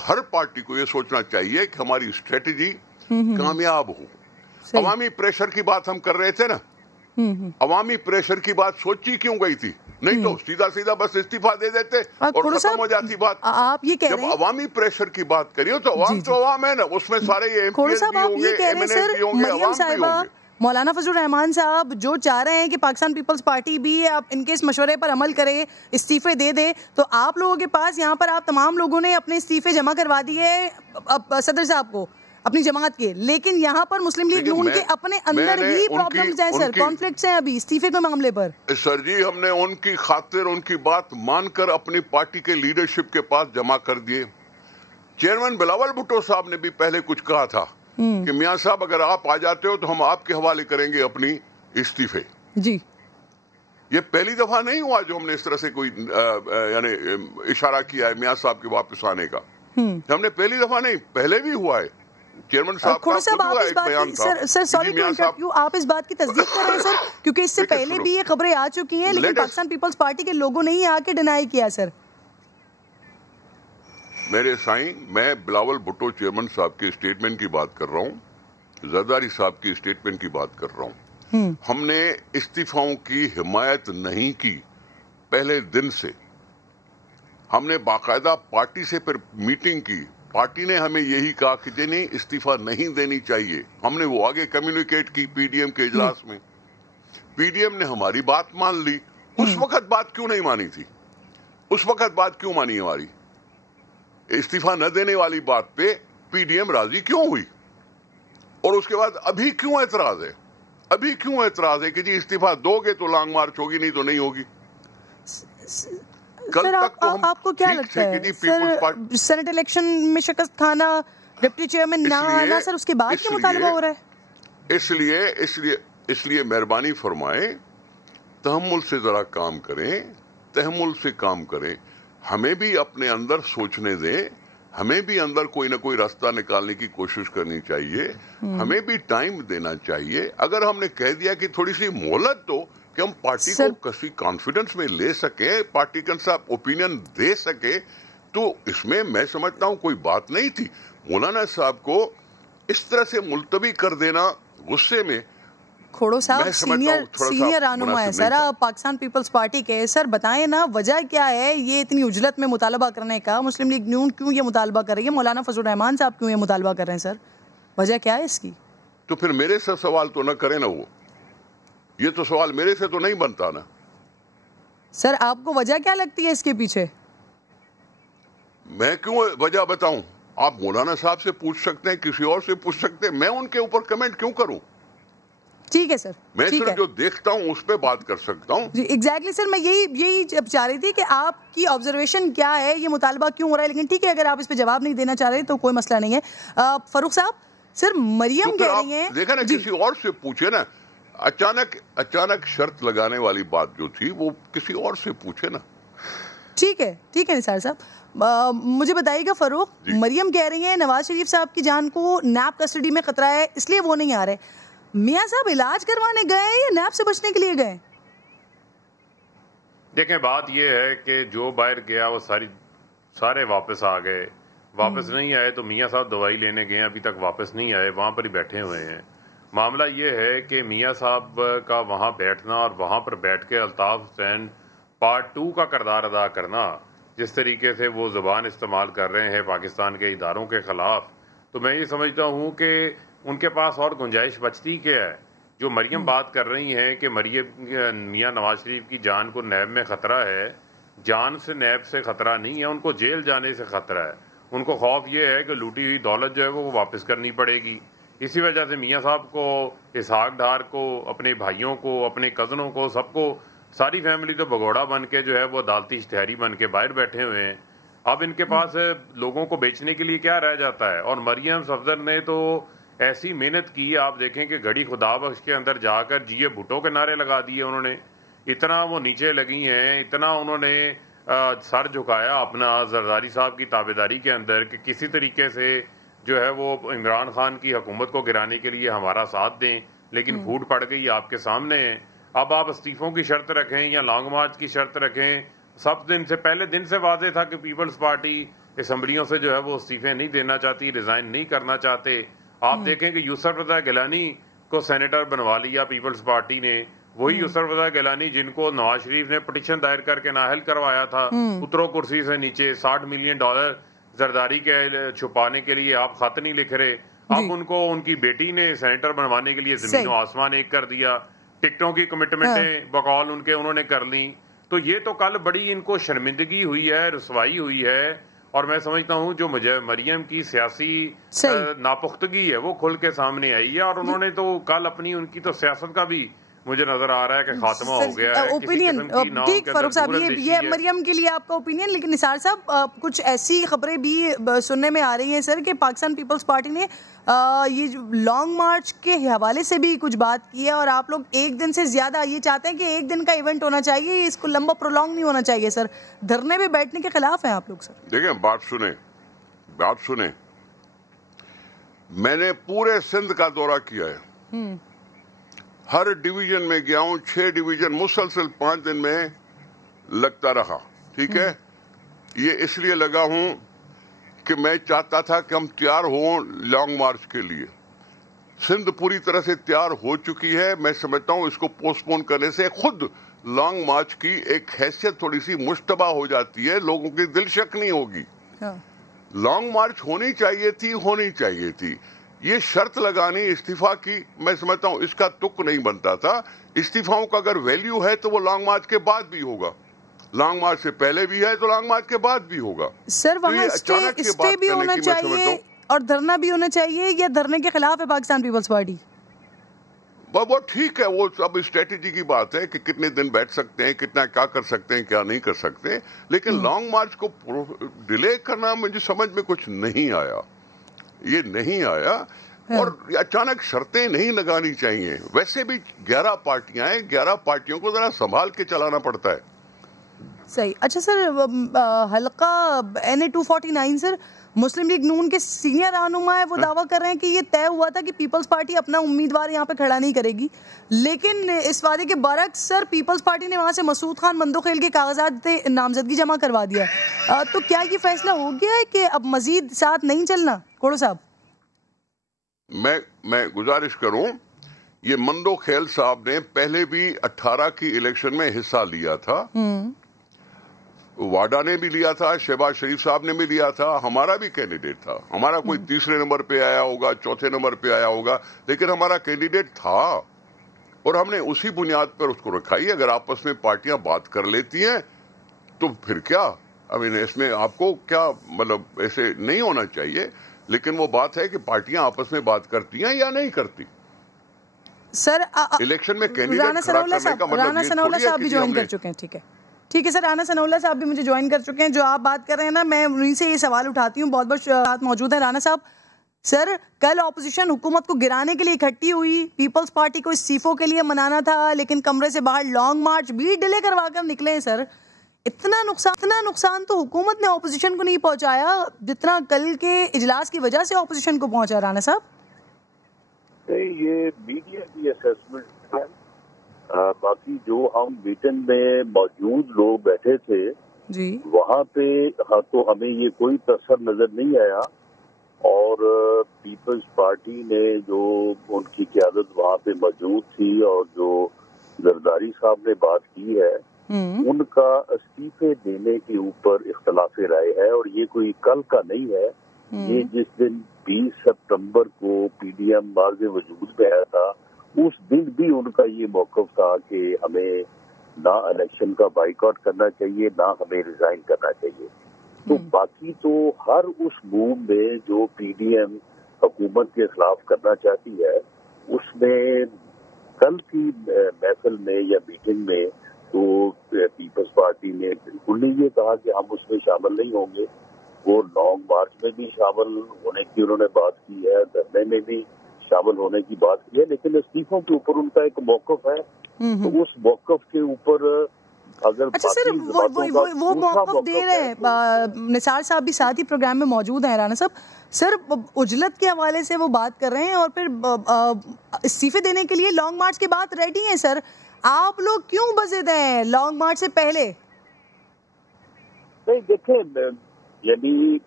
ہر پارٹی کو یہ سوچنا چاہیے کہ ہماری اسٹریٹجی کامیاب ہو. عوامی پریشر کی بات ہم کر رہے تھے نا، عوامی پریشر کی بات سوچی کیوں گئی تھی؟ نہیں تو سیدھا بس استعفیٰ دے دیتے اور ختم ہو جاتی بات. آپ یہ کہہ رہے ہیں جب عوامی پریشر کی بات کریے تو عوام تو عوام ہے نا، اس میں سارے یہ ایم پی ایس بھی ہوں گے، ایم این ایس بھی ہوں گے، عوام بھی ہوں گے. مولانا فضل الرحمان صاحب جو چاہ رہے ہیں کہ پاکستان پیپلز پارٹی بھی ان کے اس مشورے پر عمل کرے، استعفے دے دے، تو آپ لوگوں کے پاس یہاں پر آپ تمام لوگوں نے اپنے استعفے جمع کروا دیے صدر صاحب کو اپنی جماعت کے، لیکن یہاں پر مسلم لیگ نون کے اپنے اندر ہی پرابلمز ہیں سر، کانفلکٹس ہیں ابھی استعفے کے معاملے پر. سر جی ہم نے ان کی خاطر ان کی بات مان کر اپنی پارٹی کے لیڈرشپ کے پاس جمع کر دیے. چیئرمین بلاول بھٹو صاحب نے بھی پہلے کچھ کہا تھا کہ میاں صاحب اگر آپ آ جاتے ہو تو ہم آپ کے حوالے کریں گے اپنی استعفے. جی یہ پہلی دفعہ نہیں ہوا جو ہم نے اس طرح سے کوئی یعنی اشارہ کیا ہے میاں صاحب کے واپس آنے کا. ہم نے پہلی دفعہ نہیں، پہلے بھی ہوا ہے. چیئرمین صاحب آپ اس بات کی تصدیق کر رہے ہیں سر، کیونکہ اس سے پہلے بھی یہ خبریں آ چکی ہیں لیکن پاکستان پیپلز پارٹی کے لوگوں نے ہی آ کے ڈینائی کیا. سر میرے سائیں، میں بلاول بھٹو چیئرمین صاحب کے اسٹیٹمنٹ کی بات کر رہا ہوں، زرداری صاحب کی اسٹیٹمنٹ کی بات کر رہا ہوں. ہم نے استعفاؤں کی حمایت نہیں کی پہلے دن سے. ہم نے باقاعدہ پارٹی سے پھر میٹنگ کی، پارٹی نے ہمیں یہی کہا کہ نہیں استعفیٰ نہیں دینی چاہیے. ہم نے وہ آگے کمیونیکیٹ کی پی ڈی ایم کے اجلاس میں. پی ڈی ایم نے ہماری بات مان لی. اس وقت بات کیوں نہیں مانی تھی؟ اس وقت بات کیوں مانی ہماری؟ استعفیٰ نہ دینے والی بات پہ پی ڈی ایم راضی کیوں ہوئی؟ اور اس کے بعد ابھی کیوں اعتراض ہے؟ ابھی کیوں اعتراض ہے کہ جی استعفیٰ دو گے تو لانگ مارچ ہوگی، نہیں تو نہیں ہوگی؟ سر آپ کو کیا لگتا ہے سر سینٹ الیکشن میں شکست کھانا، ڈپٹی چیئرمین نہ آنا، سر اس کے بعد کیا مطالبہ ہو رہا ہے؟ اس لیے مہربانی فرمائیں، تحمل سے ذرا کام کریں، تحمل سے کام کریں. ہمیں بھی اپنے اندر سوچنے دیں، ہمیں بھی اندر کوئی نہ کوئی راستہ نکالنے کی کوشش کرنی چاہیے، ہمیں بھی ٹائم دینا چاہیے. اگر ہم نے کہہ دیا کہ تھوڑی سی مہلت دو کہ ہم پارٹی کو کسی کانفیڈنس میں لے سکیں، پارٹی کا صاحب اوپینین دے سکے، تو اس میں میں سمجھتا ہوں کوئی بات نہیں تھی. مولانا صاحب کو اس طرح سے ملتوی کر دینا غصے میں. کھوڑو صاحب سینئر رہنما ہے سر پاکستان پیپلز پارٹی کے، سر بتائیں نا وجہ کیا ہے یہ اتنی اجلت میں مطالبہ کرنے کا؟ مسلم لیگ نون کیوں یہ مطالبہ کر رہی ہے؟ مولانا فضل الرحمان صاحب کیوں یہ مطالبہ کر رہے ہیں؟ سر وجہ کیا ہے اس کی؟ تو پھر میرے سے سوال تو نہ کریں نا، وہ یہ تو سوال میرے سے تو نہیں بنتا نا. سر آپ کو وجہ کیا لگتی ہے اس کے پیچھے؟ میں کیوں وجہ بتاؤں؟ آپ مولانا صاحب سے پوچھ سکتے ہیں، کسی اور سے پوچھ سکتے ہیں. میں ان کے اوپر کمنٹ کیوں کروں؟ ٹھیک ہے سر، میں صرف جو دیکھتا ہوں اس پہ بات کر سکتا ہوں. جی ایگزیکٹلی سر، میں یہی چاہ رہی تھی کہ آپ کی آبزرویشن کیا ہے، یہ مطالبہ کیوں ہو رہا ہے. لیکن ٹھیک ہے، اگر آپ اس پہ جواب نہیں دینا چاہ رہے تو کوئی مسئلہ نہیں ہے. فاروق صاحب سر مریم کہہ رہی ہیں دیکھا نا کسی اور سے پوچھے نا, اچانک شرط لگانے والی بات جو تھی وہ کسی اور سے پوچھے نا. ٹھیک ہے نثار صاحب, مجھے بتائیے گا فاروق, مریم کہہ رہی ہیں نواز شریف صاحب کی جان کو نیب کسٹڈی میں خطرہ ہے اس لیے وہ نہیں آ رہے. میاں صاحب علاج کروانے گئے یا نیب سے بچنے کے لیے گئے؟ دیکھیں بات یہ ہے کہ جو باہر گیا وہ سارے واپس آ گئے, واپس نہیں آئے تو میاں صاحب دوائی لینے گئے, ابھی تک واپس نہیں آئے, وہاں پر ہی بیٹھے ہوئے ہیں. معاملہ یہ ہے کہ میاں صاحب کا وہاں بیٹھنا اور وہاں پر بیٹھ کے الطاف حسین پارٹ 2 کا کردار ادا کرنا, جس طریقے سے وہ زبان استعمال کر رہے ہیں پاکستان کے اداروں کے خلاف, تو میں یہ سمجھتا ہوں کہ ان کے پاس اور گنجائش بچتی کیا ہے. جو مریم بات کر رہی ہیں کہ میاں نواز شریف کی جان کو نیب میں خطرہ ہے, جان سے نیب سے خطرہ نہیں ہے, ان کو جیل جانے سے خطرہ ہے. ان کو خوف یہ ہے کہ لوٹی ہوئی دولت جو ہے وہ واپس کرنی پڑے گی. اسی وجہ سے میاں صاحب کو, اسحاق ڈار کو, اپنے بھائیوں کو, اپنے کزنوں کو, سب کو, ساری فیملی تو بگوڑا بن کے جو ہے وہ عدالتی اشتہاری بن کے باہر بیٹھے ہوئے ہیں. اب ان کے پاس لوگوں کو بیچنے کے لیے کیا رہ جاتا ہے. اور مریم صفدر نے تو ایسی محنت کی, آپ دیکھیں کہ گھڑی خدا بخش کے اندر جا کر جیے بھٹو کے نعرے لگا دیے انہوں نے. اتنا وہ نیچے لگی ہیں, اتنا انہوں نے سر جھکایا اپنا زرداری صاحب کی تابعداری کے اندر کہ کسی طریقے سے جو ہے وہ عمران خان کی حکومت کو گرانے کے لیے ہمارا ساتھ دیں, لیکن پھوٹ پڑ گئی آپ کے سامنے ہے. اب آپ استعفوں کی شرط رکھیں یا لانگ مارچ کی شرط رکھیں, سب دن سے پہلے دن سے واضح تھا کہ پیپلز پارٹی اسمبلیوں سے جو ہے وہ استعفے نہیں دینا چاہتی, ریزائن نہیں کرنا چاہتے. آپ دیکھیں کہ یوسف رضا گیلانی کو سینیٹر بنوا لیا پیپلز پارٹی نے, وہی یوسف رضا گیلانی جن کو نواز شریف نے پٹیشن دائر کر کے نااہل کروایا تھا, اترو کرسی سے نیچے, $60 ملین زرداری کے چھپانے کے لیے آپ خط نہیں لکھ رہے. اب ان کو ان کی بیٹی نے سینیٹر بنوانے کے لیے زمین و آسمان ایک کر دیا, ٹکٹوں کی کمٹمنٹیں بقول ان کے انہوں نے کر لیں. تو یہ تو کل بڑی ان کو شرمندگی ہوئی ہے, رسوائی ہوئی ہے. اور میں سمجھتا ہوں جو مریم کی سیاسی ناپختگی ہے وہ کھل کے سامنے آئی ہے, اور انہوں نے تو کل اپنی ان کی تو سیاست کا بھی مجھے نظر آ رہا ہے کہ خاتمہ ہو گیا ہے. اوپینین ٹھیک فاروق صاحب, یہ مریم کے لیے آپ کا اوپینین, لیکن نثار صاحب کچھ ایسی خبریں بھی سننے میں آ رہی ہیں سر کہ پاکستان پیپلز پارٹی نے یہ لانگ مارچ کے حوالے سے بھی کچھ بات کی ہے, اور آپ لوگ ایک دن سے زیادہ یہ چاہتے ہیں کہ ایک دن کا ایونٹ ہونا چاہیے, اس کو لمبا پرولونگ نہیں ہونا چاہیے. سر دھرنے پہ بیٹھنے کے خلاف ہیں آپ لوگ؟ سر دیکھیں بات سنیں, میں نے پورے سندھ کا دورہ کیا ہے, ہر ڈویژن میں گیا ہوں, 6 ڈویژن مسلسل 5 دن میں لگتا رہا. ٹھیک ہے, یہ اس لیے لگا ہوں کہ میں چاہتا تھا کہ ہم تیار ہوں لانگ مارچ کے لیے. سندھ پوری طرح سے تیار ہو چکی ہے. میں سمجھتا ہوں اس کو پوسٹ پون کرنے سے خود لانگ مارچ کی ایک حیثیت تھوڑی سی مشتبہ ہو جاتی ہے, لوگوں کی دل شک نہیں ہوگی. لانگ مارچ ہونی چاہیے تھی. یہ شرط لگانی استعفا کی, میں سمجھتا ہوں اس کا تک نہیں بنتا تھا. استعفاؤں کا اگر ویلیو ہے تو وہ لانگ مارچ کے بعد بھی ہوگا, لانگ مارچ سے پہلے بھی ہے تو لانگ مارچ کے بعد بھی ہوگا. سر وہاں اسٹے بھی ہونا چاہیے اور دھرنا بھی ہونا چاہیے, یا دھرنے کے خلاف ہے پاکستان پیپلز پارٹی؟ وہ ٹھیک ہے, وہ اب اسٹریٹجی کی بات ہے کہ کتنے دن بیٹھ سکتے ہیں, کتنا کیا کر سکتے ہیں, کیا نہیں کر سکتے. لیکن لانگ مارچ کو ڈیلے کرنا مجھے سمجھ میں کچھ نہیں آیا, یہ نہیں آیا. اور اچانک شرطیں نہیں لگانی چاہیے. ویسے بھی 11 پارٹیاں ہیں, 11 پارٹیوں کو ذرا سنبھال کے چلانا پڑتا ہے. صحیح. اچھا سر, حلقہ NA 249 سر, مسلم لیگ نون کے سینئر رہنما ہے, وہ دعویٰ کر رہے ہیں کہ یہ طے ہوا تھا کہ پیپلز پارٹی اپنا امیدوار یہاں پہ کھڑا نہیں کرے گی, لیکن اس وعدے کے برعکس سر پیپلز پارٹی نے وہاں سے مسعود خان مندوخیل کے کاغذات نامزدگی جمع کروا دیا. تو کیا یہ فیصلہ ہو گیا ہے کہ اب مزید ساتھ نہیں چلنا؟ کوڑو صاحب میں گزارش کروں, یہ مندوخیل صاحب نے پہلے بھی 18 کی الیکشن میں حصہ لیا تھا, واڈا نے بھی لیا تھا, شہباز شریف صاحب نے بھی لیا تھا, ہمارا بھی کینڈیڈیٹ تھا. ہمارا کوئی 3رے نمبر پہ آیا ہوگا, 4تھے نمبر پہ آیا ہوگا, لیکن ہمارا کینڈیڈیٹ تھا اور ہم نے اسی بنیاد پر اس کو رکھا ہی. اگر آپس میں پارٹیاں بات کر لیتی ہیں تو پھر کیا, اس میں آپ کو کیا مطلب ایسے نہیں ہونا چاہیے. لیکن وہ بات ہے کہ پارٹیاں آپس میں بات کرتی ہیں یا نہیں کرتی. سر الیکشن میں کینڈیڈیٹ کھڑا کرنے کا مطلب رانا ثناء اللہ صاحب بھی جوائن کر چکے ہیں. ٹھیک ہے سر, رانا ثناء اللہ صاحب بھی مجھے جوائن کر چکے ہیں. جو آپ بات کر رہے ہیں نا, میں انہیں سے یہ سوال اٹھاتی ہوں. بہت بہت موجود ہیں رانا صاحب. سر کل اپوزیشن حکومت کو گرانے کے لیے اکٹھی ہوئی، پیپلز پارٹی کو استعفوں کے لیے منانا تھا، لیکن کمرے سے باہر لانگ مارچ بھی ڈیلے کروا کر نکلے ہیں سر. اتنا نقصان تو حکومت نے اپوزیشن کو نہیں پہنچایا جتنا کل کے اجلاس کی وجہ سے اپوزیشن کو پہنچا. رانا صاحب یہ میڈیا کی اسیسمنٹ ہے. باقی جو ہم میٹنگ میں موجود لوگ بیٹھے تھے جی وہاں پہ تو ہمیں یہ کوئی تاثر نظر نہیں آیا، اور پیپلز پارٹی نے جو ان کی قیادت وہاں پہ موجود تھی اور جو زرداری صاحب نے بات کی ہے ان کا استعفے دینے کے اوپر اختلاف رائے ہے، اور یہ کوئی کل کا نہیں ہے. یہ جس دن 20 سپتمبر کو پی ڈی ایم بارز وجود میں آیا تھا اس دن بھی ان کا یہ موقف تھا کہ ہمیں نہ الیکشن کا بائیکاٹ کرنا چاہیے نہ ہمیں ریزائن کرنا چاہیے. تو باقی تو ہر اس موو میں جو پی ڈی ایم حکومت کے خلاف کرنا چاہتی ہے اس میں کل کی محفل میں یا میٹنگ میں تو پیپلز پارٹی نے بالکل نہیں یہ کہا کہ ہم اس میں شامل نہیں ہوں گے. وہ لانگ مارچ میں بھی شامل ہونے کی انہوں نے بات کی ہے، دھرنے میں بھی شامل ہونے کی بات کی ہے، لیکن استعفوں کے اوپر ان کا ایک موقف ہے. تو اس موقف کے اوپر اگر اچھا سر وہ موقف دے رہے ہیں. نثار صاحب بھی ساتھ ہی پروگرام میں موجود ہیں. رانا صاحب سر اجلت کے حوالے سے وہ بات کر رہے ہیں اور پھر استعفے دینے کے لیے لانگ مارچ کے بعد ریڈی ہیں. سر آپ لوگ کیوں بضد ہیں لانگ مارچ سے پہلے؟ نہیں دیکھیں، یعنی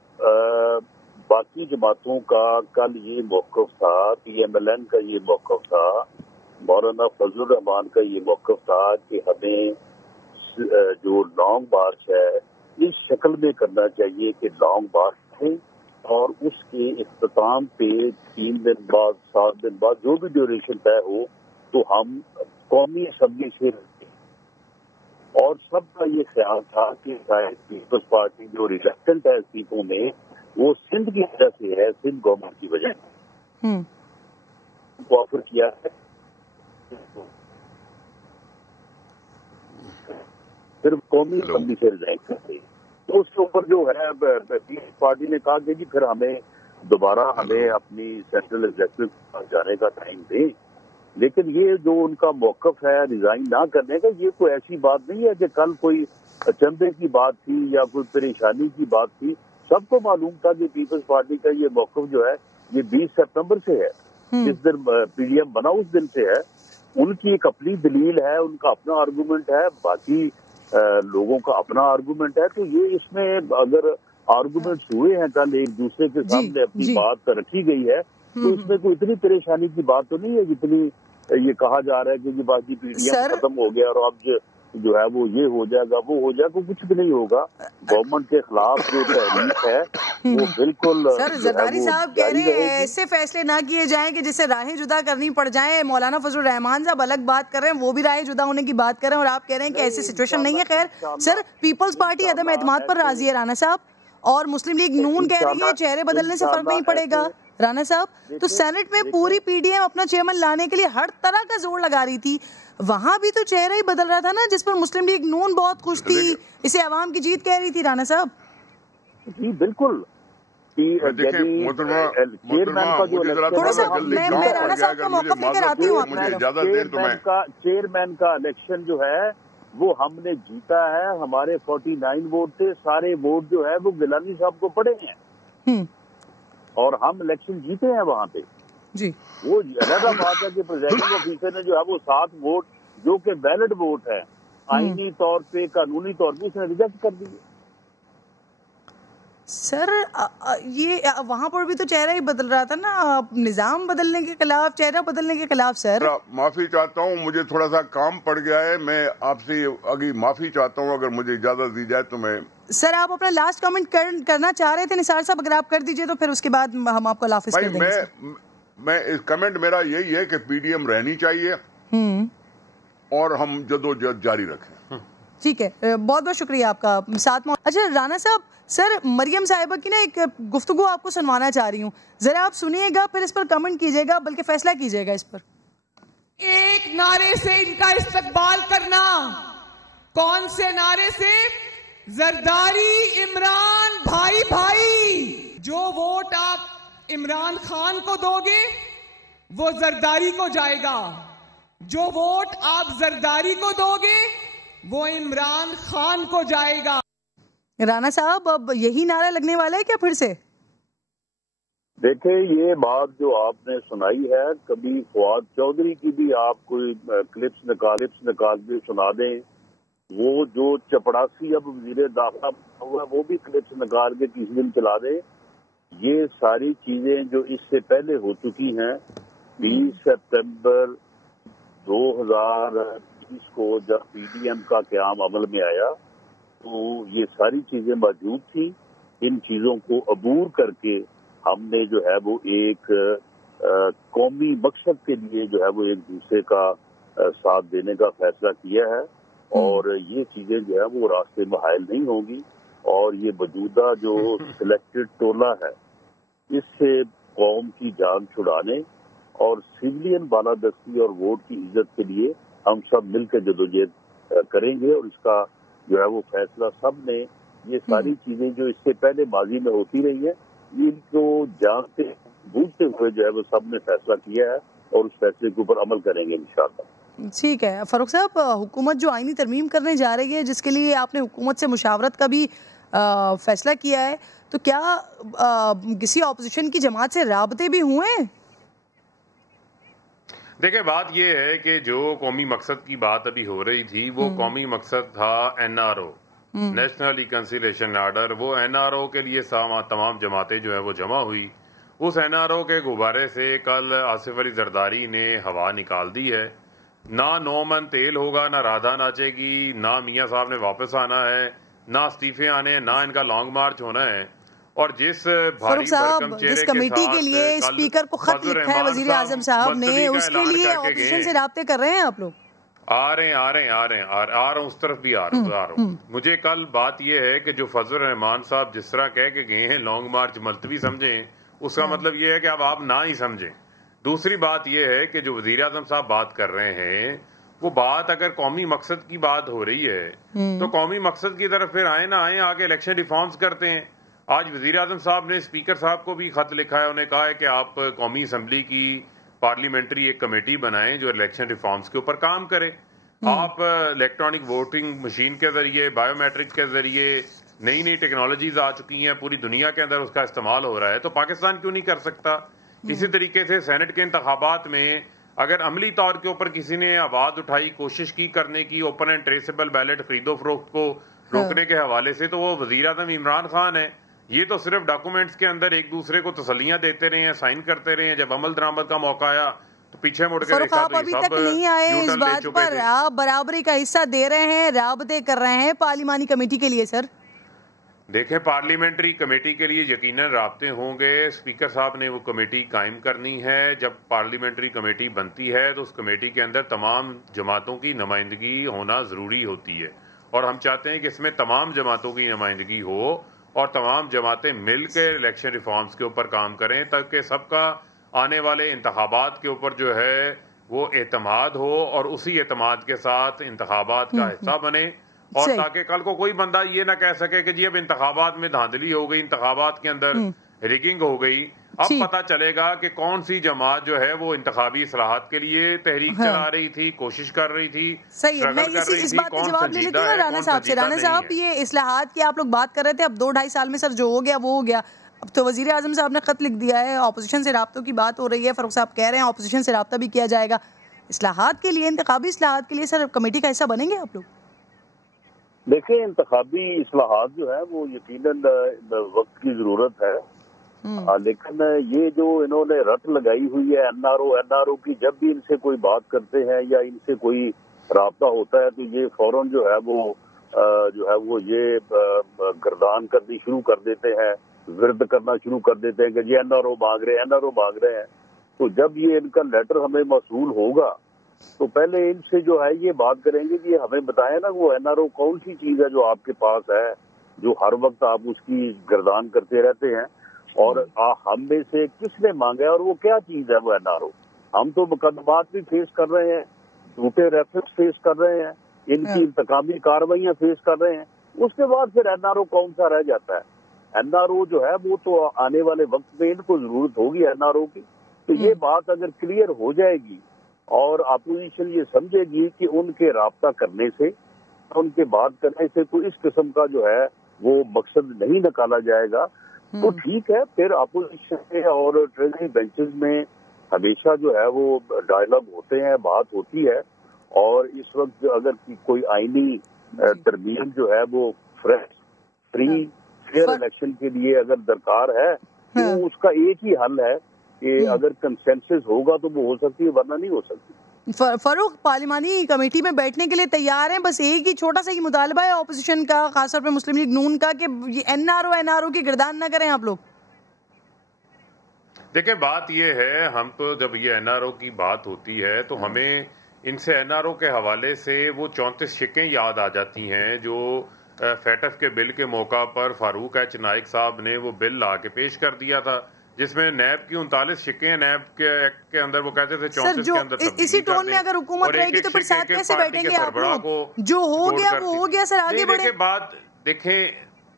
باقی جماعتوں کا کل یہ موقف تھا، پی ایم ایل این کا یہ موقف تھا، مولانا فضل الرحمان کا یہ موقف تھا کہ ہمیں جو لانگ مارچ ہے اس شکل میں کرنا چاہیے کہ لانگ مارچ ہے اور اس کے اختتام پہ 3 دن بعد 7 دن بعد جو بھی ڈیوریشن طے ہو تو ہم قومی اسمبلی سے رہتے. اور سب کا یہ خیال تھا کہ شاید پیپلز پارٹی جو ریلیکٹنٹ ہے استعفوں میں وہ سندھ کی وجہ سے ہے، سندھ گورنمنٹ کی وجہ سے آفر کیا ہے. صرف قومی اسمبلی سے ریزائن کرتے تو اس کے اوپر جو ہے پیپلز پارٹی نے کہا کہ جی پھر ہمیں دوبارہ اپنی سینٹرل ایگزیکٹو جانے کا ٹائم دیں. لیکن یہ جو ان کا موقف ہے ریزائن نہ کرنے کا، یہ کوئی ایسی بات نہیں ہے کہ کل کوئی اچنبے کی بات تھی یا کوئی پریشانی کی بات تھی. سب کو معلوم تھا کہ پیپلز پارٹی کا یہ موقف جو ہے یہ 20 سپتمبر سے ہے، جس دن پی ڈی ایم بنا اس دن سے ہے. ان کی ایک اپنی دلیل ہے، ان کا اپنا آرگومنٹ ہے، باقی لوگوں کا اپنا آرگومنٹ ہے. تو یہ اس میں اگر آرگومنٹس ہوئے ہیں کل ایک دوسرے کے سامنے اپنی بات رکھی گئی ہے تو اس میں کوئی اتنی پریشانی کی بات تو نہیں ہے جتنی یہ کہا جا رہا ہے کہ باقی پی ڈی ایم ختم ہو گیا اور اب جو ہے وہ یہ ہو جائے گا وہ ہو جائے گا. کچھ بھی نہیں ہوگا. گورنمنٹ کے خلاف جو تحریک ہے وہ بالکل. سر زرداری صاحب کہہ رہے ہیں ایسے فیصلے نہ کیے جائیں کہ جس سے راہیں جدا کرنی پڑ جائیں. مولانا فضل الرحمان صاحب الگ بات کر رہے ہیں، وہ بھی راہیں جدا ہونے کی بات کر رہے ہیں، اور آپ کہہ رہے ہیں کہ ایسی سچویشن نہیں ہے. خیر سر پیپلز پارٹی عدم اعتماد پر راضی ہے رانا صاحب، اور مسلم لیگ نون کہہ رہی ہے چہرے بدلنے سے فرق نہیں پڑے گا. رانا صاحب تو سینٹ میں پوری پی ڈی ایم اپنا چیئرمین لانے کے لیے ہر طرح کا زور لگا رہی تھی، وہاں بھی تو چہرہ ہی بدل رہا تھا نا، جس پر مسلم لیگ نون بہت خوش تھی، اسے عوام کی جیت کہہ رہی تھی. رانا صاحب جی بالکل. تھوڑا سا میں رانا صاحب کا موقف لے کر آتی ہوں. چیئرمین کا الیکشن جو ہے وہ ہم نے جیتا ہے، ہمارے 49 ووٹ تھے، سارے ووٹ جو ہے وہ گیلانی صاحب کو پڑے ہیں اور ہم الیکشن جیتے ہیں وہاں پہ. جی وہ علیحدہ بات ہے کہ پریزائڈنگ آفیسر نے جو ہے وہ 7 ووٹ جو کہ ویلڈ ووٹ ہے آئینی طور پہ قانونی طور پہ اس نے ریجیکٹ کر دیے. سر یہ وہاں پر بھی تو چہرہ ہی بدل رہا تھا نا، نظام بدلنے کے خلاف، چہرہ بدلنے کے خلاف. سر معافی چاہتا ہوں، مجھے تھوڑا سا کام پڑ گیا ہے، میں آپ سے اگلی معافی چاہتا ہوں. اگر مجھے اجازت دی جائے تو میں سر آپ اپنا لاسٹ کامنٹ کرنا چاہ رہے تھے نثار صاحب، اگر آپ کر دیجئے تو پھر اس کے بعد ہم آپ کو اللہ حافظ کر دیں گے. میں کمنٹ میرا یہی ہے کہ پی ڈی ایم رہنی چاہیے اور ہم جدوجہد جاری رکھیں. ٹھیک ہے، بہت بہت شکریہ آپ کا ساتھ میں. اچھا رانا صاحب، سر مریم صاحبہ کی نا ایک گفتگو آپ کو سنوانا چاہ رہی ہوں، ذرا آپ سنیے گا پھر اس پر کمنٹ کیجئے گا، بلکہ فیصلہ کیجئے گا اس پر. ایک نعرے سے ان کا استقبال کرنا. کون سے نعرے سے؟ زرداری عمران بھائی بھائی. جو ووٹ آپ عمران خان کو دو گے وہ زرداری کو جائے گا، جو ووٹ آپ زرداری کو دو گے وہ عمران خان کو جائے گا۔ رانا صاحب اب یہی نعرہ لگنے والا ہے کیا پھر سے؟ دیکھیں یہ بات جو آپ نے سنائی ہے، کبھی فواد چودھری کی بھی آپ کوئی کلپس نکال کے سنا دیں، وہ جو چپڑاسی اب وزیر داخلہ ہوا وہ بھی کلپس نکال کے کسی دن چلا دیں۔ یہ ساری چیزیں جو اس سے پہلے ہو چکی ہیں، 20 سپتمبر 2020 کو جب پی ڈی ایم کا قیام عمل میں آیا تو یہ ساری چیزیں موجود تھیں۔ ان چیزوں کو عبور کر کے ہم نے جو ہے وہ ایک قومی مقصد کے لیے جو ہے وہ ایک دوسرے کا ساتھ دینے کا فیصلہ کیا ہے، اور یہ چیزیں جو ہے وہ راستے میں حائل نہیں ہوں گی، اور یہ موجودہ جو سلیکٹڈ ٹولہ ہے اس سے قوم کی جان چھڑانے اور سویلین بالادستی اور ووٹ کی عزت کے لیے ہم سب مل کے جدوجہد کریں گے، اور اس کا جو ہے وہ فیصلہ سب نے، یہ ساری چیزیں جو اس سے پہلے ماضی میں ہوتی رہی ہیں ان کو جانتے بوجھتے ہوئے جو ہے وہ سب نے فیصلہ کیا ہے، اور اس فیصلے کے اوپر عمل کریں گے انشاءاللہ۔ ٹھیک ہے فاروق صاحب، حکومت جو آئینی ترمیم کرنے جا رہی ہے جس کے لیے آپ نے حکومت سے مشاورت کا بھی فیصلہ کیا ہے، تو کیا کسی اپوزیشن کی جماعت سے رابطے بھی ہوئے ہیں؟ دیکھیں بات یہ ہے کہ جو قومی مقصد کی بات ابھی ہو رہی تھی وہ قومی مقصد تھا NRO، نیشنل ریکنسیلیشن آرڈر۔ وہ NRO کے لیے تمام جماعتیں جو ہیں وہ جمع ہوئی۔ اس NRO کے غبارے سے کل آصف علی زرداری نے ہوا نکال دی ہے۔ نہ 9 من تیل ہوگا، نہ رادھا ناچے گی، نہ میاں صاحب نے واپس آنا ہے، نہ استعفے آنے ہیں، نہ ان کا لانگ مارچ ہونا ہے۔ اور جس بھاری بھرکم چہرے جس کمیٹی کے لیے اسپیکر کو خط لکھا ہے وزیر اعظم صاحب نے، اس کے لیے اپوزیشن سے رابطے کر رہے ہیں آپ لوگ؟ آ رہے ہیں اس طرف بھی آ رہا ہوں۔ مجھے کل بات یہ ہے کہ جو فضل الرحمان صاحب جس طرح کہہ کے گئے ہیں لانگ مارچ ملتوی سمجھیں، اس کا مطلب یہ ہے کہ اب آپ نہ ہی سمجھیں۔ دوسری بات یہ ہے کہ جو وزیر اعظم صاحب بات کر رہے ہیں وہ بات اگر قومی مقصد کی بات ہو رہی ہے تو قومی مقصد کی طرف پھر آئیں نہ آئیں، آگے الیکشن ریفارمز کرتے ہیں۔ آج وزیر اعظم صاحب نے اسپیکر صاحب کو بھی خط لکھا ہے، انہیں کہا ہے کہ آپ قومی اسمبلی کی پارلیمنٹری ایک کمیٹی بنائیں جو الیکشن ریفارمز کے اوپر کام کرے۔ آپ الیکٹرانک ووٹنگ مشین کے ذریعے، بایو میٹرک کے ذریعے، نئی ٹیکنالوجیز آ چکی ہیں، پوری دنیا کے اندر اس کا استعمال ہو رہا ہے، تو پاکستان کیوں نہیں کر سکتا؟ اسی طریقے سے سینٹ کے انتخابات میں اگر عملی طور کے اوپر کسی نے آواز اٹھائی، کوشش کی کرنے کی اوپن اینڈ ٹریسیبل بیلٹ خرید و فروخت کو روکنے کے حوالے سے، تو وہ وزیر اعظم عمران خان ہے۔ یہ تو صرف ڈاکومنٹس کے اندر ایک دوسرے کو تسلیاں دیتے رہے ہیں، سائن کرتے رہے ہیں، جب عمل درآمد کا موقع آیا تو پیچھے مڑ کے دیکھا تو ابھی تک نہیں آئے اس بات پر۔ آپ برابری کا حصہ دے رہے ہیں، رابطے کر رہے ہیں پارلیمانی کمیٹی کے لیے۔ سر دیکھیں پارلیمنٹری کمیٹی کے لیے یقیناً رابطے ہوں گے، اسپیکر صاحب نے وہ کمیٹی قائم کرنی ہے۔ جب پارلیمنٹری کمیٹی بنتی ہے تو اس کمیٹی کے اندر تمام جماعتوں کی نمائندگی ہونا ضروری ہوتی ہے، اور ہم چاہتے ہیں کہ اس میں تمام جماعتوں کی نمائندگی ہو اور تمام جماعتیں مل کے الیکشن ریفارمز کے اوپر کام کریں تاکہ سب کا آنے والے انتخابات کے اوپر جو ہے وہ اعتماد ہو اور اسی اعتماد کے ساتھ انتخابات کا حصہ بنے، اور تاکہ کل کو کوئی بندہ یہ نہ کہہ سکے کہ جی اب انتخابات میں دھاندلی ہو گئی، انتخابات کے اندر ریگنگ ہو گئی۔ اب پتہ چلے گا کہ کون سی جماعت جو ہے وہ انتخابی اصلاحات کے لیے تحریک چلا رہی تھی، کوشش کر رہی تھی، صحیح ہے۔ میں اس بات کا جواب لے لیتی ہوں رانا صاحب سے۔ رانا صاحب یہ اصلاحات کی آپ لوگ بات کر رہے تھے، اب 2-2.5 سال میں سر جو ہو گیا وہ ہو گیا، اب تو وزیر اعظم صاحب نے خط لکھ دیا ہے، اپوزیشن سے رابطوں کی بات ہو رہی ہے، فاروق صاحب کہہ رہے ہیں اپوزیشن سے رابطہ بھی کیا جائے گا اصلاحات کے لیے، انتخابی اصلاحات کے لیے۔ سر کمیٹی کا حصہ بنیں گے آپ لوگ؟ دیکھیں انتخابی اصلاحات جو ہے وہ یقیناً وقت کی ضرورت ہے، لیکن یہ جو انہوں نے رٹ لگائی ہوئی ہے NRO کی، جب بھی ان سے کوئی بات کرتے ہیں یا ان سے کوئی رابطہ ہوتا ہے تو یہ فوراً جو ہے وہ یہ گردان کرنی شروع کر دیتے ہیں، ورد کرنا شروع کر دیتے ہیں کہ جی NRO مانگ رہے ہیں۔ تو جب یہ ان کا لیٹر ہمیں موصول ہوگا تو پہلے ان سے جو ہے یہ بات کریں گے کہ یہ ہمیں بتائیں نا وہ NRO کون سی چیز ہے جو آپ کے پاس ہے، جو ہر وقت آپ اس کی گردان کرتے رہتے ہیں، اور ہم میں سے کس نے مانگا ہے اور وہ کیا چیز ہے وہ NRO۔ ہم تو مقدمات بھی فیس کر رہے ہیں، جھوٹے ریفرنس فیس کر رہے ہیں، ان کی انتقامی کارروائیاں فیس کر رہے ہیں، اس کے بعد پھر NRO کون سا رہ جاتا ہے؟ NRO جو ہے وہ تو آنے والے وقت میں ان کو ضرورت ہوگی NRO کی. تو یہ بات اگر کلیئر ہو جائے گی اور اپوزیشن یہ سمجھے گی کہ ان کے رابطہ کرنے سے، ان کے بات کرنے سے کوئی اس قسم کا جو ہے وہ مقصد نہیں نکالا جائے گا، تو ٹھیک ہے. پھر اپوزیشن میں اور ٹریجری بینچز میں ہمیشہ جو ہے وہ ڈائلاگ ہوتے ہیں، بات ہوتی ہے. اور اس وقت اگر کوئی آئینی ترمیم جو ہے وہ فریش فری فیئر الیکشن کے لیے اگر درکار ہے تو اس کا ایک ہی حل ہے کہ اگر کنسنسس ہوگا تو وہ ہو سکتی ہے، ورنہ نہیں ہو سکتی. فاروق، پارلیمانی کمیٹی میں بیٹھنے کے لیے تیار ہیں، بس ایک ہی چھوٹا سا ہی مطالبہ ہے اپوزیشن کا، خاص طور پہ مسلم لیگ نون کا، کہ یہ NRO کی گردان نہ کریں آپ لوگ. دیکھیں بات یہ ہے، ہم تو جب یہ NRO کی بات ہوتی ہے تو ہمیں ان سے NRO کے حوالے سے وہ 34 شقیں یاد آ جاتی ہیں جو فیٹف کے بل کے موقع پر فاروق ایچ نائک صاحب نے وہ بل لا کے پیش کر دیا تھا، جس میں نیب کی 39 شقیں، نیب کے ایکٹ کے اندر وہ کہتے تھے 34 کے اندر اسی ٹون میں اگر حکومت رہے گی تو پھر ساتھ کیسے بیٹھیں گے آپ لوگ؟ جو ہو گیا وہ ہو گیا، سر آگے بڑھیں.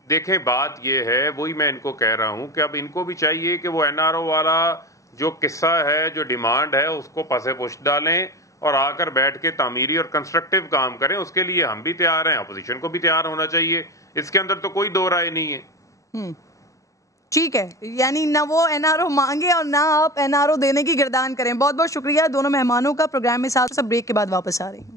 دیکھیں بات یہ ہے، وہی میں ان کو کہہ رہا ہوں کہ اب ان کو بھی چاہیے کہ وہ NRO والا جو قصہ ہے، جو ڈیمانڈ ہے، اس کو پس پشت ڈالیں اور آ کر بیٹھ کے تعمیری اور کنسٹرکٹیو کام کریں. اس کے لیے ہم بھی تیار ہیں، اپوزیشن کو بھی تیار ہونا چاہیے، اس کے اندر تو کوئی دو رائے نہیں ہے. ٹھیک ہے، یعنی نہ وہ NRO مانگے اور نہ آپ NRO دینے کی گردان کریں. بہت بہت شکریہ دونوں مہمانوں کا. پروگرام میں ساتھ سب بریک کے بعد واپس آ رہی ہوں.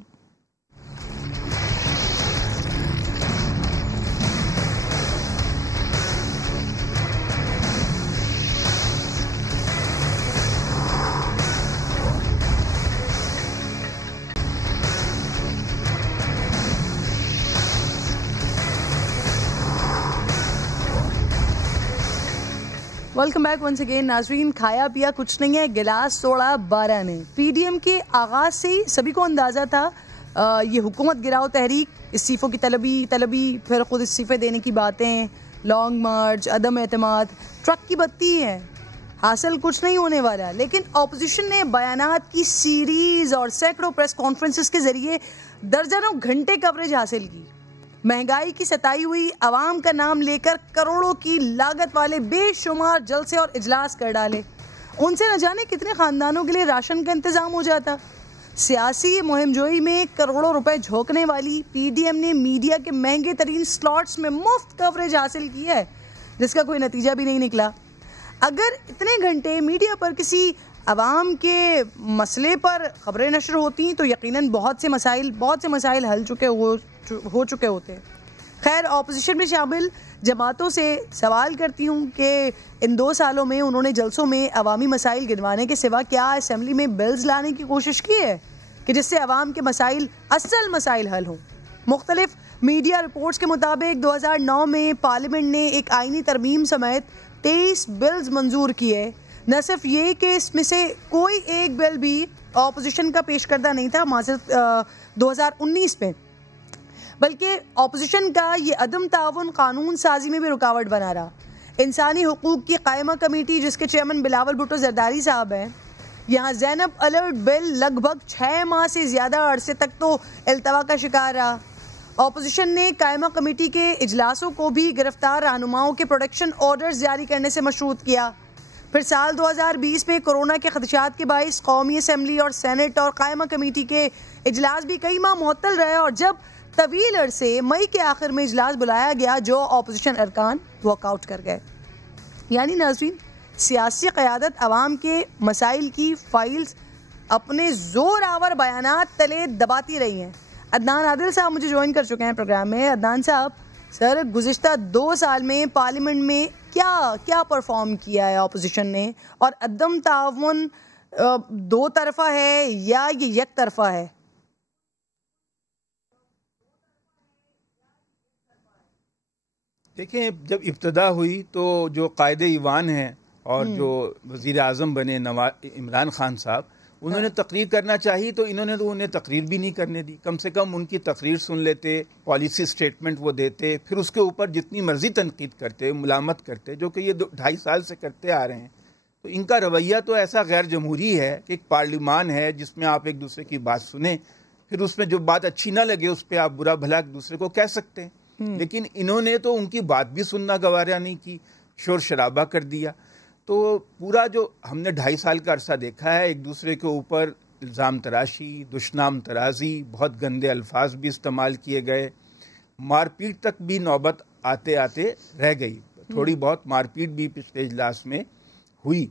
Welcome back once again. ناظرین، کھایا پیا کچھ نہیں ہے، گلاس توڑا 12 نے. PDM کے آغاز سے ہی سبھی کو اندازہ تھا یہ حکومت گراؤ تحریک، استعفوں کی طلبی، پھر خود استعفے دینے کی باتیں، لانگ مارچ، عدم اعتماد، ٹرک کی بتی ہے، حاصل کچھ نہیں ہونے والا. لیکن اپوزیشن نے بیانات کی سیریز اور سینکڑوں پریس کانفرنسز کے ذریعے درجنوں گھنٹے کوریج حاصل کی. مہنگائی کی ستائی ہوئی عوام کا نام لے کر کروڑوں کی لاگت والے بے شمار جلسے اور اجلاس کر ڈالے. ان سے نہ جانے کتنے خاندانوں کے لیے راشن کا انتظام ہو جاتا. سیاسی مہم جوئی میں کروڑوں روپے جھونکنے والی PDM نے میڈیا کے مہنگے ترین سلاٹس میں مفت کوریج حاصل کی ہے، جس کا کوئی نتیجہ بھی نہیں نکلا. اگر اتنے گھنٹے میڈیا پر کسی عوام کے مسئلے پر خبریں نشر ہوتی تو یقیناً بہت سے مسائل حل ہو چکے ہوتے. خیر، اپوزیشن میں شامل جماعتوں سے سوال کرتی ہوں کہ ان 2 سالوں میں انہوں نے جلسوں میں عوامی مسائل گنوانے کے سوا کیا اسمبلی میں بلز لانے کی کوشش کی ہے کہ جس سے عوام کے اصل مسائل حل ہوں. مختلف میڈیا رپورٹس کے مطابق 2009 میں پارلیمنٹ نے ایک آئینی ترمیم سمیت 23 بلز منظور کیے. نہ صرف یہ کہ اس میں سے کوئی ایک بل بھی اپوزیشن کا پیش کردہ نہیں تھا معذرت 2019 میں، بلکہ اپوزیشن کا یہ عدم تعاون قانون سازی میں بھی رکاوٹ بنا رہا. انسانی حقوق کی قائمہ کمیٹی جس کے چیئرمین بلاول بھٹو زرداری صاحب ہیں، یہاں زینب الرٹ بل لگ بھگ 6 ماہ سے زیادہ عرصے تک تو التوا کا شکار رہا. اپوزیشن نے قائمہ کمیٹی کے اجلاسوں کو بھی گرفتار رہنماؤں کے پروٹیکشن آرڈرز جاری کرنے سے مشروط کیا. پھر سال 2020 میں کورونا کے خدشات کے باعث قومی اسمبلی اور سینٹ اور قائمہ کمیٹی کے اجلاس بھی کئی ماہ معطل رہے، اور جب طویل عرصے مئی کے آخر میں اجلاس بلایا گیا جو اپوزیشن ارکان واک آؤٹ کر گئے. یعنی ناظرین، سیاسی قیادت عوام کے مسائل کی فائلز اپنے زور آور بیانات تلے دباتی رہی ہیں. عدنان عادل صاحب مجھے جوائن کر چکے ہیں پروگرام میں. عدنان صاحب، سر گزشتہ 2 سال میں پارلیمنٹ میں کیا پرفارم کیا ہے اپوزیشن نے، اور عدم تعاون 2 طرفہ ہے یا یہ یک طرفہ ہے؟ دیکھیں، جب ابتدا ہوئی تو جو قائد ایوان ہیں اور جو وزیر اعظم بنے عمران خان صاحب، انہوں نے تقریر کرنا چاہی تو انہوں نے تو انہیں تقریر بھی نہیں کرنے دی. کم سے کم ان کی تقریر سن لیتے، پالیسی سٹیٹمنٹ وہ دیتے، پھر اس کے اوپر جتنی مرضی تنقید کرتے، ملامت کرتے، جو کہ یہ 2.5 سال سے کرتے آ رہے ہیں. تو ان کا رویہ تو ایسا غیر جمہوری ہے کہ ایک پارلیمان ہے جس میں آپ ایک دوسرے کی بات سنیں، پھر اس میں جو بات اچھی نہ لگے اس پہ آپ برا بھلا ایک دوسرے کو کہہ سکتے ہیں. لیکن انہوں نے تو ان کی بات بھی سننا گوارا نہیں کی، شور شرابہ کر دیا. تو پورا جو ہم نے 2.5 سال کا عرصہ دیکھا ہے، ایک دوسرے کے اوپر الزام تراشی، دشنام ترازی، بہت گندے الفاظ بھی استعمال کیے گئے، مار پیٹ تک بھی نوبت آتے آتے رہ گئی. تھوڑی بہت مار پیٹ بھی پچھلے اجلاس میں ہوئی.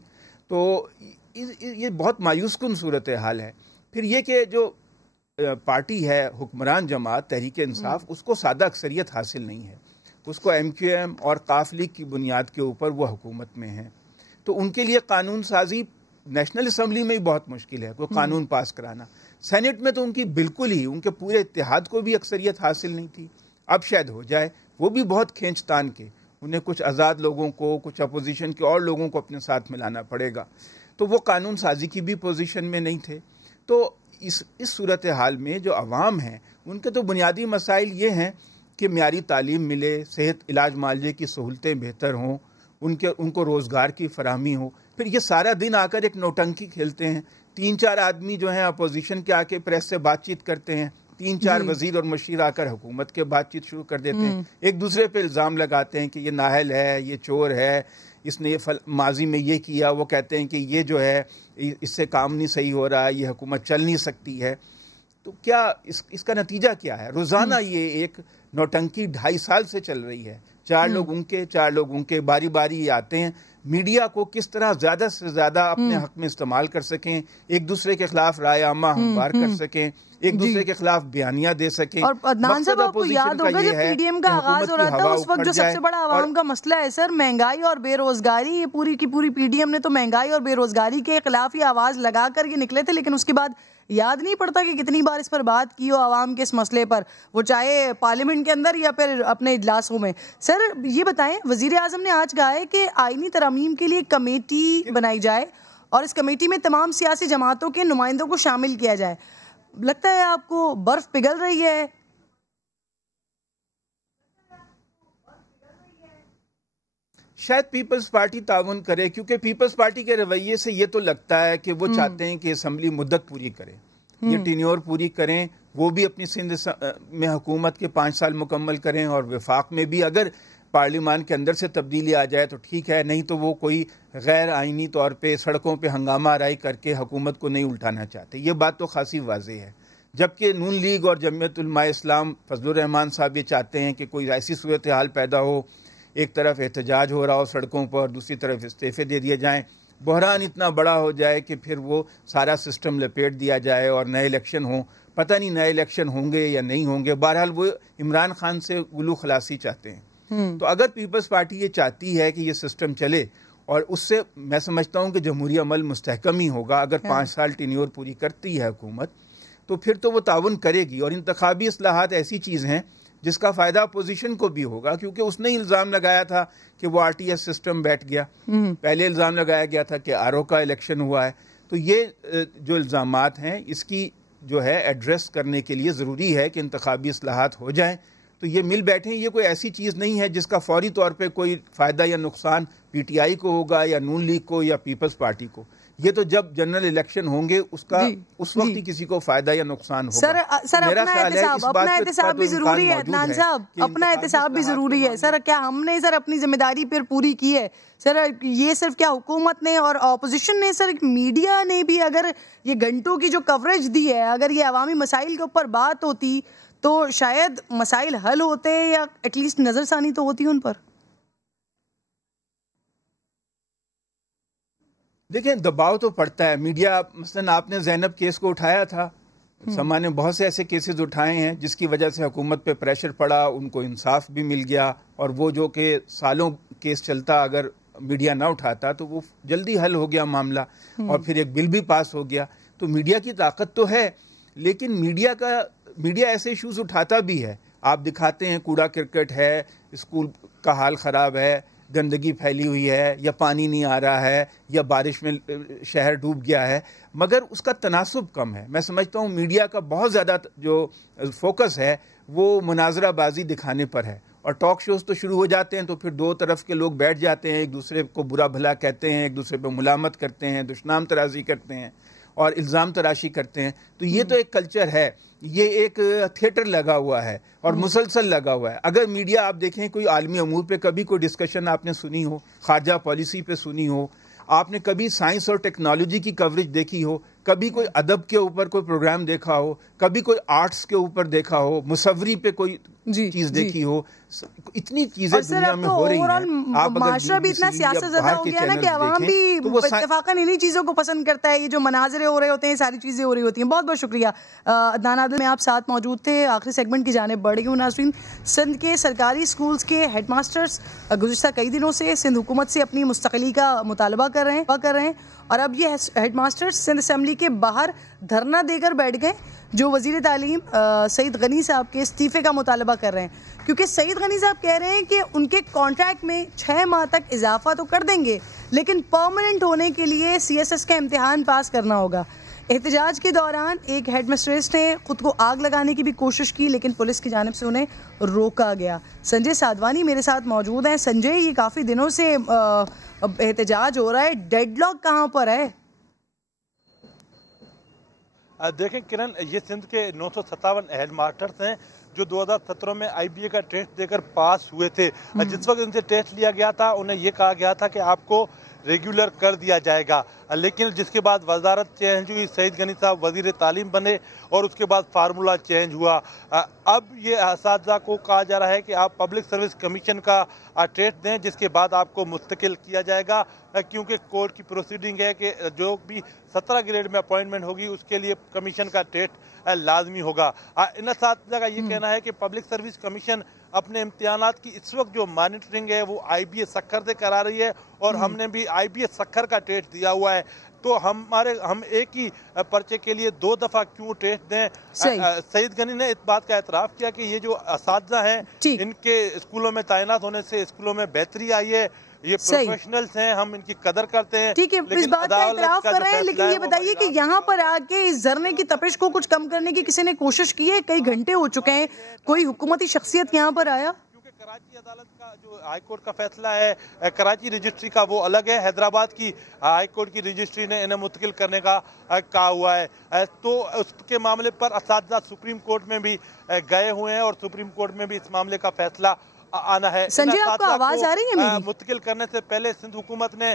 تو یہ بہت مایوس کن صورتحال ہے. پھر یہ کہ جو پارٹی ہے حکمران جماعت تحریک انصاف، اس کو سادہ اکثریت حاصل نہیں ہے، اس کو MQM اور قاف لیگ کی بنیاد کے اوپر وہ حکومت میں ہیں. تو ان کے لیے قانون سازی نیشنل اسمبلی میں ہی بہت مشکل ہے، کوئی قانون پاس کرانا. سینٹ میں تو ان کی بالکل ہی، ان کے پورے اتحاد کو بھی اکثریت حاصل نہیں تھی. اب شاید ہو جائے، وہ بھی بہت کھینچ تان کے، انہیں کچھ آزاد لوگوں کو، کچھ اپوزیشن کے اور لوگوں کو اپنے ساتھ ملانا پڑے گا. تو وہ قانون سازی کی بھی پوزیشن میں نہیں تھے. تو اس صورتحال میں جو عوام ہیں ان کے تو بنیادی مسائل یہ ہیں کہ معیاری تعلیم ملے، صحت علاج معالجے کی سہولتیں بہتر ہوں، ان کو روزگار کی فراہمی ہو. پھر یہ سارا دن آ کر ایک نوٹنکی کھیلتے ہیں. 3-4 آدمی جو ہیں اپوزیشن کے آ کے پریس سے بات چیت کرتے ہیں، 3-4 وزیر اور مشیر آ کر حکومت کے بات چیت شروع کر دیتے ہیں. ایک دوسرے پہ الزام لگاتے ہیں کہ یہ نااہل ہے، یہ چور ہے، اس نے ماضی میں یہ کیا. وہ کہتے ہیں کہ یہ جو ہے اس سے کام نہیں صحیح ہو رہا، یہ حکومت چل نہیں سکتی ہے. تو کیا اس کا نتیجہ کیا ہے؟ روزانہ یہ ایک نوٹنکی 2.5 سال سے چل رہی ہے. 4 لوگ ان کے، 4 لوگ ان کے، باری باری یہ آتے ہیں. میڈیا کو کس طرح زیادہ سے زیادہ اپنے حق میں استعمال کر سکیں، ایک دوسرے کے خلاف رائے عامہ ہموار کر سکیں، ایک دوسرے کے خلاف بیانیاں دے سکیں. اور عدنان صاحب آپ کو یاد ہوگا جب PDM کا آغاز ہو رہا تھا اس وقت جو سب سے بڑا عوام کا مسئلہ ہے سر مہنگائی اور بے روزگاری، یہ پوری کی پوری PDM نے تو مہنگائی اور بے روزگاری کے خلاف ہی آواز لگا کر یہ نکلے تھے. لیکن اس کے بعد یاد نہیں پڑتا کہ کتنی بار اس پر بات کی ہو عوام کے اس مسئلے پر، وہ چاہے پارلیمنٹ کے اندر یا پھر اپنے اجلاسوں میں. سر یہ بتائیں، وزیر اعظم نے آج کہا ہے کہ آئینی ترامیم کے لیے ایک کمیٹی بنائی جائے اور اس کمیٹی میں تمام سیاسی جماعتوں کے نمائندوں کو شامل کیا جائے. لگتا ہے آپ کو برف پگھل رہی ہے؟ شاید پیپلز پارٹی تعاون کرے، کیونکہ پیپلز پارٹی کے رویے سے یہ تو لگتا ہے کہ وہ چاہتے ہیں کہ اسمبلی مدت پوری کرے، یہ ٹینیور پوری کریں. وہ بھی اپنی سندھ میں حکومت کے 5 سال مکمل کریں، اور وفاق میں بھی اگر پارلیمان کے اندر سے تبدیلی آ جائے تو ٹھیک ہے، نہیں تو وہ کوئی غیر آئینی طور پہ سڑکوں پہ ہنگامہ آرائی کر کے حکومت کو نہیں الٹانا چاہتے. یہ بات تو خاصی واضح ہے. جبکہ نون لیگ اور جمعیت علماء اسلام فضل الرحمان صاحب یہ چاہتے ہیں کہ کوئی ایسی صورتحال پیدا ہو، ایک طرف احتجاج ہو رہا ہو سڑکوں پر، دوسری طرف استعفے دے دیے جائیں، بحران اتنا بڑا ہو جائے کہ پھر وہ سارا سسٹم لپیٹ دیا جائے اور نئے الیکشن ہوں. پتہ نہیں نئے الیکشن ہوں گے یا نہیں ہوں گے. بہرحال وہ عمران خان سے گلو خلاصی چاہتے ہیں. تو اگر پیپلز پارٹی یہ چاہتی ہے کہ یہ سسٹم چلے، اور اس سے میں سمجھتا ہوں کہ جمہوری عمل مستحکم ہی ہوگا. اگر 5 سال ٹینیور پوری کرتی ہے حکومت تو پھر تو وہ تعاون کرے گی. اور انتخابی اصلاحات ایسی چیز ہیں جس کا فائدہ اپوزیشن کو بھی ہوگا، کیونکہ اس نے الزام لگایا تھا کہ وہ RTS سسٹم بیٹھ گیا. پہلے الزام لگایا گیا تھا کہ RO کا الیکشن ہوا ہے. تو یہ جو الزامات ہیں اس کی جو ہے ایڈریس کرنے کے لیے ضروری ہے کہ انتخابی اصلاحات ہو جائیں. تو یہ مل بیٹھیں. یہ کوئی ایسی چیز نہیں ہے جس کا فوری طور پہ کوئی فائدہ یا نقصان PTI کو ہوگا یا نون لیگ کو یا پیپلز پارٹی کو. یہ تو جب جنرل الیکشن ہوں گے اس وقت ہی کسی کو فائدہ یا نقصان ہوگا. سر اپنا احتساب بھی ضروری ہے عدنان صاحب، اپنا احتساب بھی ضروری ہے. سر کیا ہم نے سر اپنی ذمہ داری پھر پوری کی ہے؟ سر یہ صرف کیا حکومت نے اور اپوزیشن نے، سر میڈیا نے بھی اگر یہ گھنٹوں کی جو کوریج دی ہے، اگر یہ عوامی مسائل کے اوپر بات ہوتی تو شاید مسائل حل ہوتے یا ایٹ لیسٹ نظر ثانی تو ہوتی ان پر. دیکھیں دباؤ تو پڑتا ہے. میڈیا مثلا آپ نے زینب کیس کو اٹھایا تھا، سما نے بہت سے ایسے کیسز اٹھائے ہیں جس کی وجہ سے حکومت پہ پریشر پڑا، ان کو انصاف بھی مل گیا. اور وہ جو کہ سالوں کیس چلتا اگر میڈیا نہ اٹھاتا تو وہ جلدی حل ہو گیا معاملہ، اور پھر ایک بل بھی پاس ہو گیا. تو میڈیا کی طاقت تو ہے، لیکن میڈیا ایسے ایشوز اٹھاتا بھی ہے. آپ دکھاتے ہیں کوڑا کرکٹ ہے، اسکول کا حال خراب ہے، گندگی پھیلی ہوئی ہے، یا پانی نہیں آ رہا ہے، یا بارش میں شہر ڈوب گیا ہے، مگر اس کا تناسب کم ہے. میں سمجھتا ہوں میڈیا کا بہت زیادہ جو فوکس ہے وہ مناظرہ بازی دکھانے پر ہے. اور ٹاک شوز تو شروع ہو جاتے ہیں تو پھر دو طرف کے لوگ بیٹھ جاتے ہیں، ایک دوسرے کو برا بھلا کہتے ہیں، ایک دوسرے پہ ملامت کرتے ہیں، دشنام ترازی کرتے ہیں. اور الزام تراشی کرتے ہیں. تو یہ تو ایک کلچر ہے, یہ ایک تھیٹر لگا ہوا ہے اور مسلسل لگا ہوا ہے. اگر میڈیا آپ دیکھیں کوئی عالمی امور پہ کبھی کوئی ڈسکشن آپ نے سنی ہو, خارجہ پالیسی پہ سنی ہو, آپ نے کبھی سائنس اور ٹیکنالوجی کی کوریج دیکھی ہو, کبھی کوئی ادب کے اوپر کوئی پروگرام دیکھا ہو, کبھی کوئی آرٹس کے اوپر دیکھا ہو, مصوری پہ کوئی چیز دیکھی ہو, اتنی چیزیں دنیا میں ہو رہی ہیں. آپ معاشرہ بھی اتنا سیاست زدہ ہو گیا نا کہ عوام بھی اتفاقاً انہی چیزوں کو پسند کرتا ہے. یہ جو مناظرے ہو رہے ہوتے ہیں, ساری چیزیں ہو رہی ہوتی ہیں. بہت بہت شکریہ عدنان عادل, میں آپ ساتھ موجود تھے. آخری سیگمنٹ کی جانب بڑھ گئی ہوں ناظرین. سندھ کے سرکاری اسکولز کے ہیڈ ماسٹرز گزشتہ کئی دنوں سے سندھ حکومت سے اپنی مستقلی کا مطالبہ کر رہے ہیں اور اب یہ ہیڈ ماسٹرز سندھ اسمبلی کے باہر دھرنا دے کر بیٹھ گئے, جو وزیر تعلیم سعید غنی صاحب کے استعفے کا مطالبہ کر رہے ہیں. کیونکہ سعید غنی صاحب کہہ رہے ہیں کہ ان کے کانٹریکٹ میں 6 ماہ تک اضافہ تو کر دیں گے, لیکن پرماننٹ ہونے کے لیے CSS کا امتحان پاس کرنا ہوگا. احتجاج کے دوران ایک ہیڈ مسٹریس نے خود کو آگ لگانے کی بھی کوشش کی, لیکن پولیس کی جانب سے انہیں روکا گیا. سنجے سادوانی میرے ساتھ موجود ہیں. سنجے, یہ کافی دنوں سے احتجاج ہو رہا ہے, ڈیڈ لاک کہاں پر ہے؟ دیکھیں کرن, یہ سندھ کے 957 ہیڈ ماسٹرز ہیں جو 2017 میں IBA کا ٹیسٹ دے کر پاس ہوئے تھے. جس وقت ان سے ٹیسٹ لیا گیا تھا انہیں یہ کہا گیا تھا کہ آپ کو ریگولر کر دیا جائے گا, لیکن جس کے بعد وزارت چینج ہوئی, سعید غنی صاحب وزیر تعلیم بنے اور اس کے بعد فارمولہ چینج ہوا. اب یہ اساتذہ کو کہا جا رہا ہے کہ آپ پبلک سروس کمیشن کا ٹیسٹ دیں, جس کے بعد آپ کو مستقل کیا جائے گا, کیونکہ کورٹ کی پروسیڈنگ ہے کہ جو بھی 17 گریڈ میں اپوائنٹمنٹ ہوگی اس کے لیے کمیشن کا ٹیسٹ لازمی ہوگا. ان اساتذہ کا یہ کہنا ہے کہ پبلک سروس کمیشن اپنے امتحانات کی اس وقت جو مانیٹرنگ ہے وہ IBA سکھر سے کرا رہی ہے, اور ہم نے بھی IBA سکھر کا ٹیسٹ دیا ہوا ہے, تو ہم ایک ہی پرچے کے لیے 2 دفعہ کیوں ٹیسٹ دیں. سعید غنی نے اس بات کا اعتراف کیا کہ یہ جو اساتذہ ہیں ان کے اسکولوں میں تعینات ہونے سے اسکولوں میں بہتری آئی ہے, یہ پروفیشنلز ہیں, ہم ان کی قدر کرتے ہیں. ٹھیک ہے, اس بات کا اعتراف کر رہے ہیں, لیکن یہ بتائیے کہ یہاں پر آ کے اس دھرنے کی تپش کو کچھ کم کرنے کی کسی نے کوشش کی ہے؟ کئی گھنٹے ہو چکے ہیں, کوئی حکومتی شخصیت یہاں پر آیا؟ کراچی عدالت کا جو ہائی کورٹ کا فیصلہ ہے, کراچی رجسٹری کا وہ الگ ہے, حیدرآباد کی ہائی کورٹ کی رجسٹری نے انہیں منتقل کرنے کا کہا ہوا ہے. تو اس کے معاملے پر اساتذہ سپریم کورٹ میں بھی گئے ہوئے ہیں اور سپریم کورٹ میں بھی اس معاملے کا فیصلہ آنا ہے. سنجے, آپ کو آواز آ رہی ہے میری؟ منتقل کرنے سے پہلے سندھ حکومت نے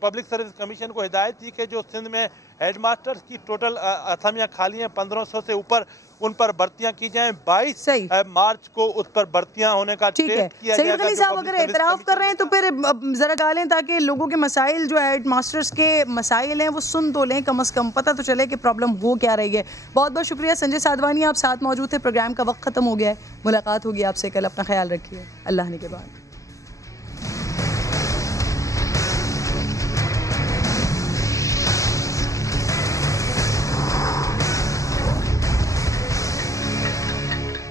پبلک سروس کمیشن کو ہدایت دی کہ جو سندھ میں ہیڈ ماسٹرز کی ٹوٹل اسامیاں خالی ہیں 1500 سے اوپر, ان پر بھرتیاں کی جائیں. 22 مارچ کو اس پر بھرتیاں ہونے کا ٹیسٹ کیا جائے گا. سعید غنی صاحب اگر اعتراف کر رہے ہیں تو پھر ذرا ڈالیں تاکہ لوگوں کے مسائل جو ہیڈ ماسٹرز کے مسائل ہیں وہ سن تو لیں, کم از کم پتہ تو چلے کہ پرابلم ہو کیا رہی ہے. بہت بہت شکریہ سنجے سادوانی, آپ ساتھ موجود تھے. پروگرام کا وقت ختم ہو گیا ہے, ملاقات ہوگی آپ سے کل. اپنا خیال رکھیے, اللہ نے کے بعد.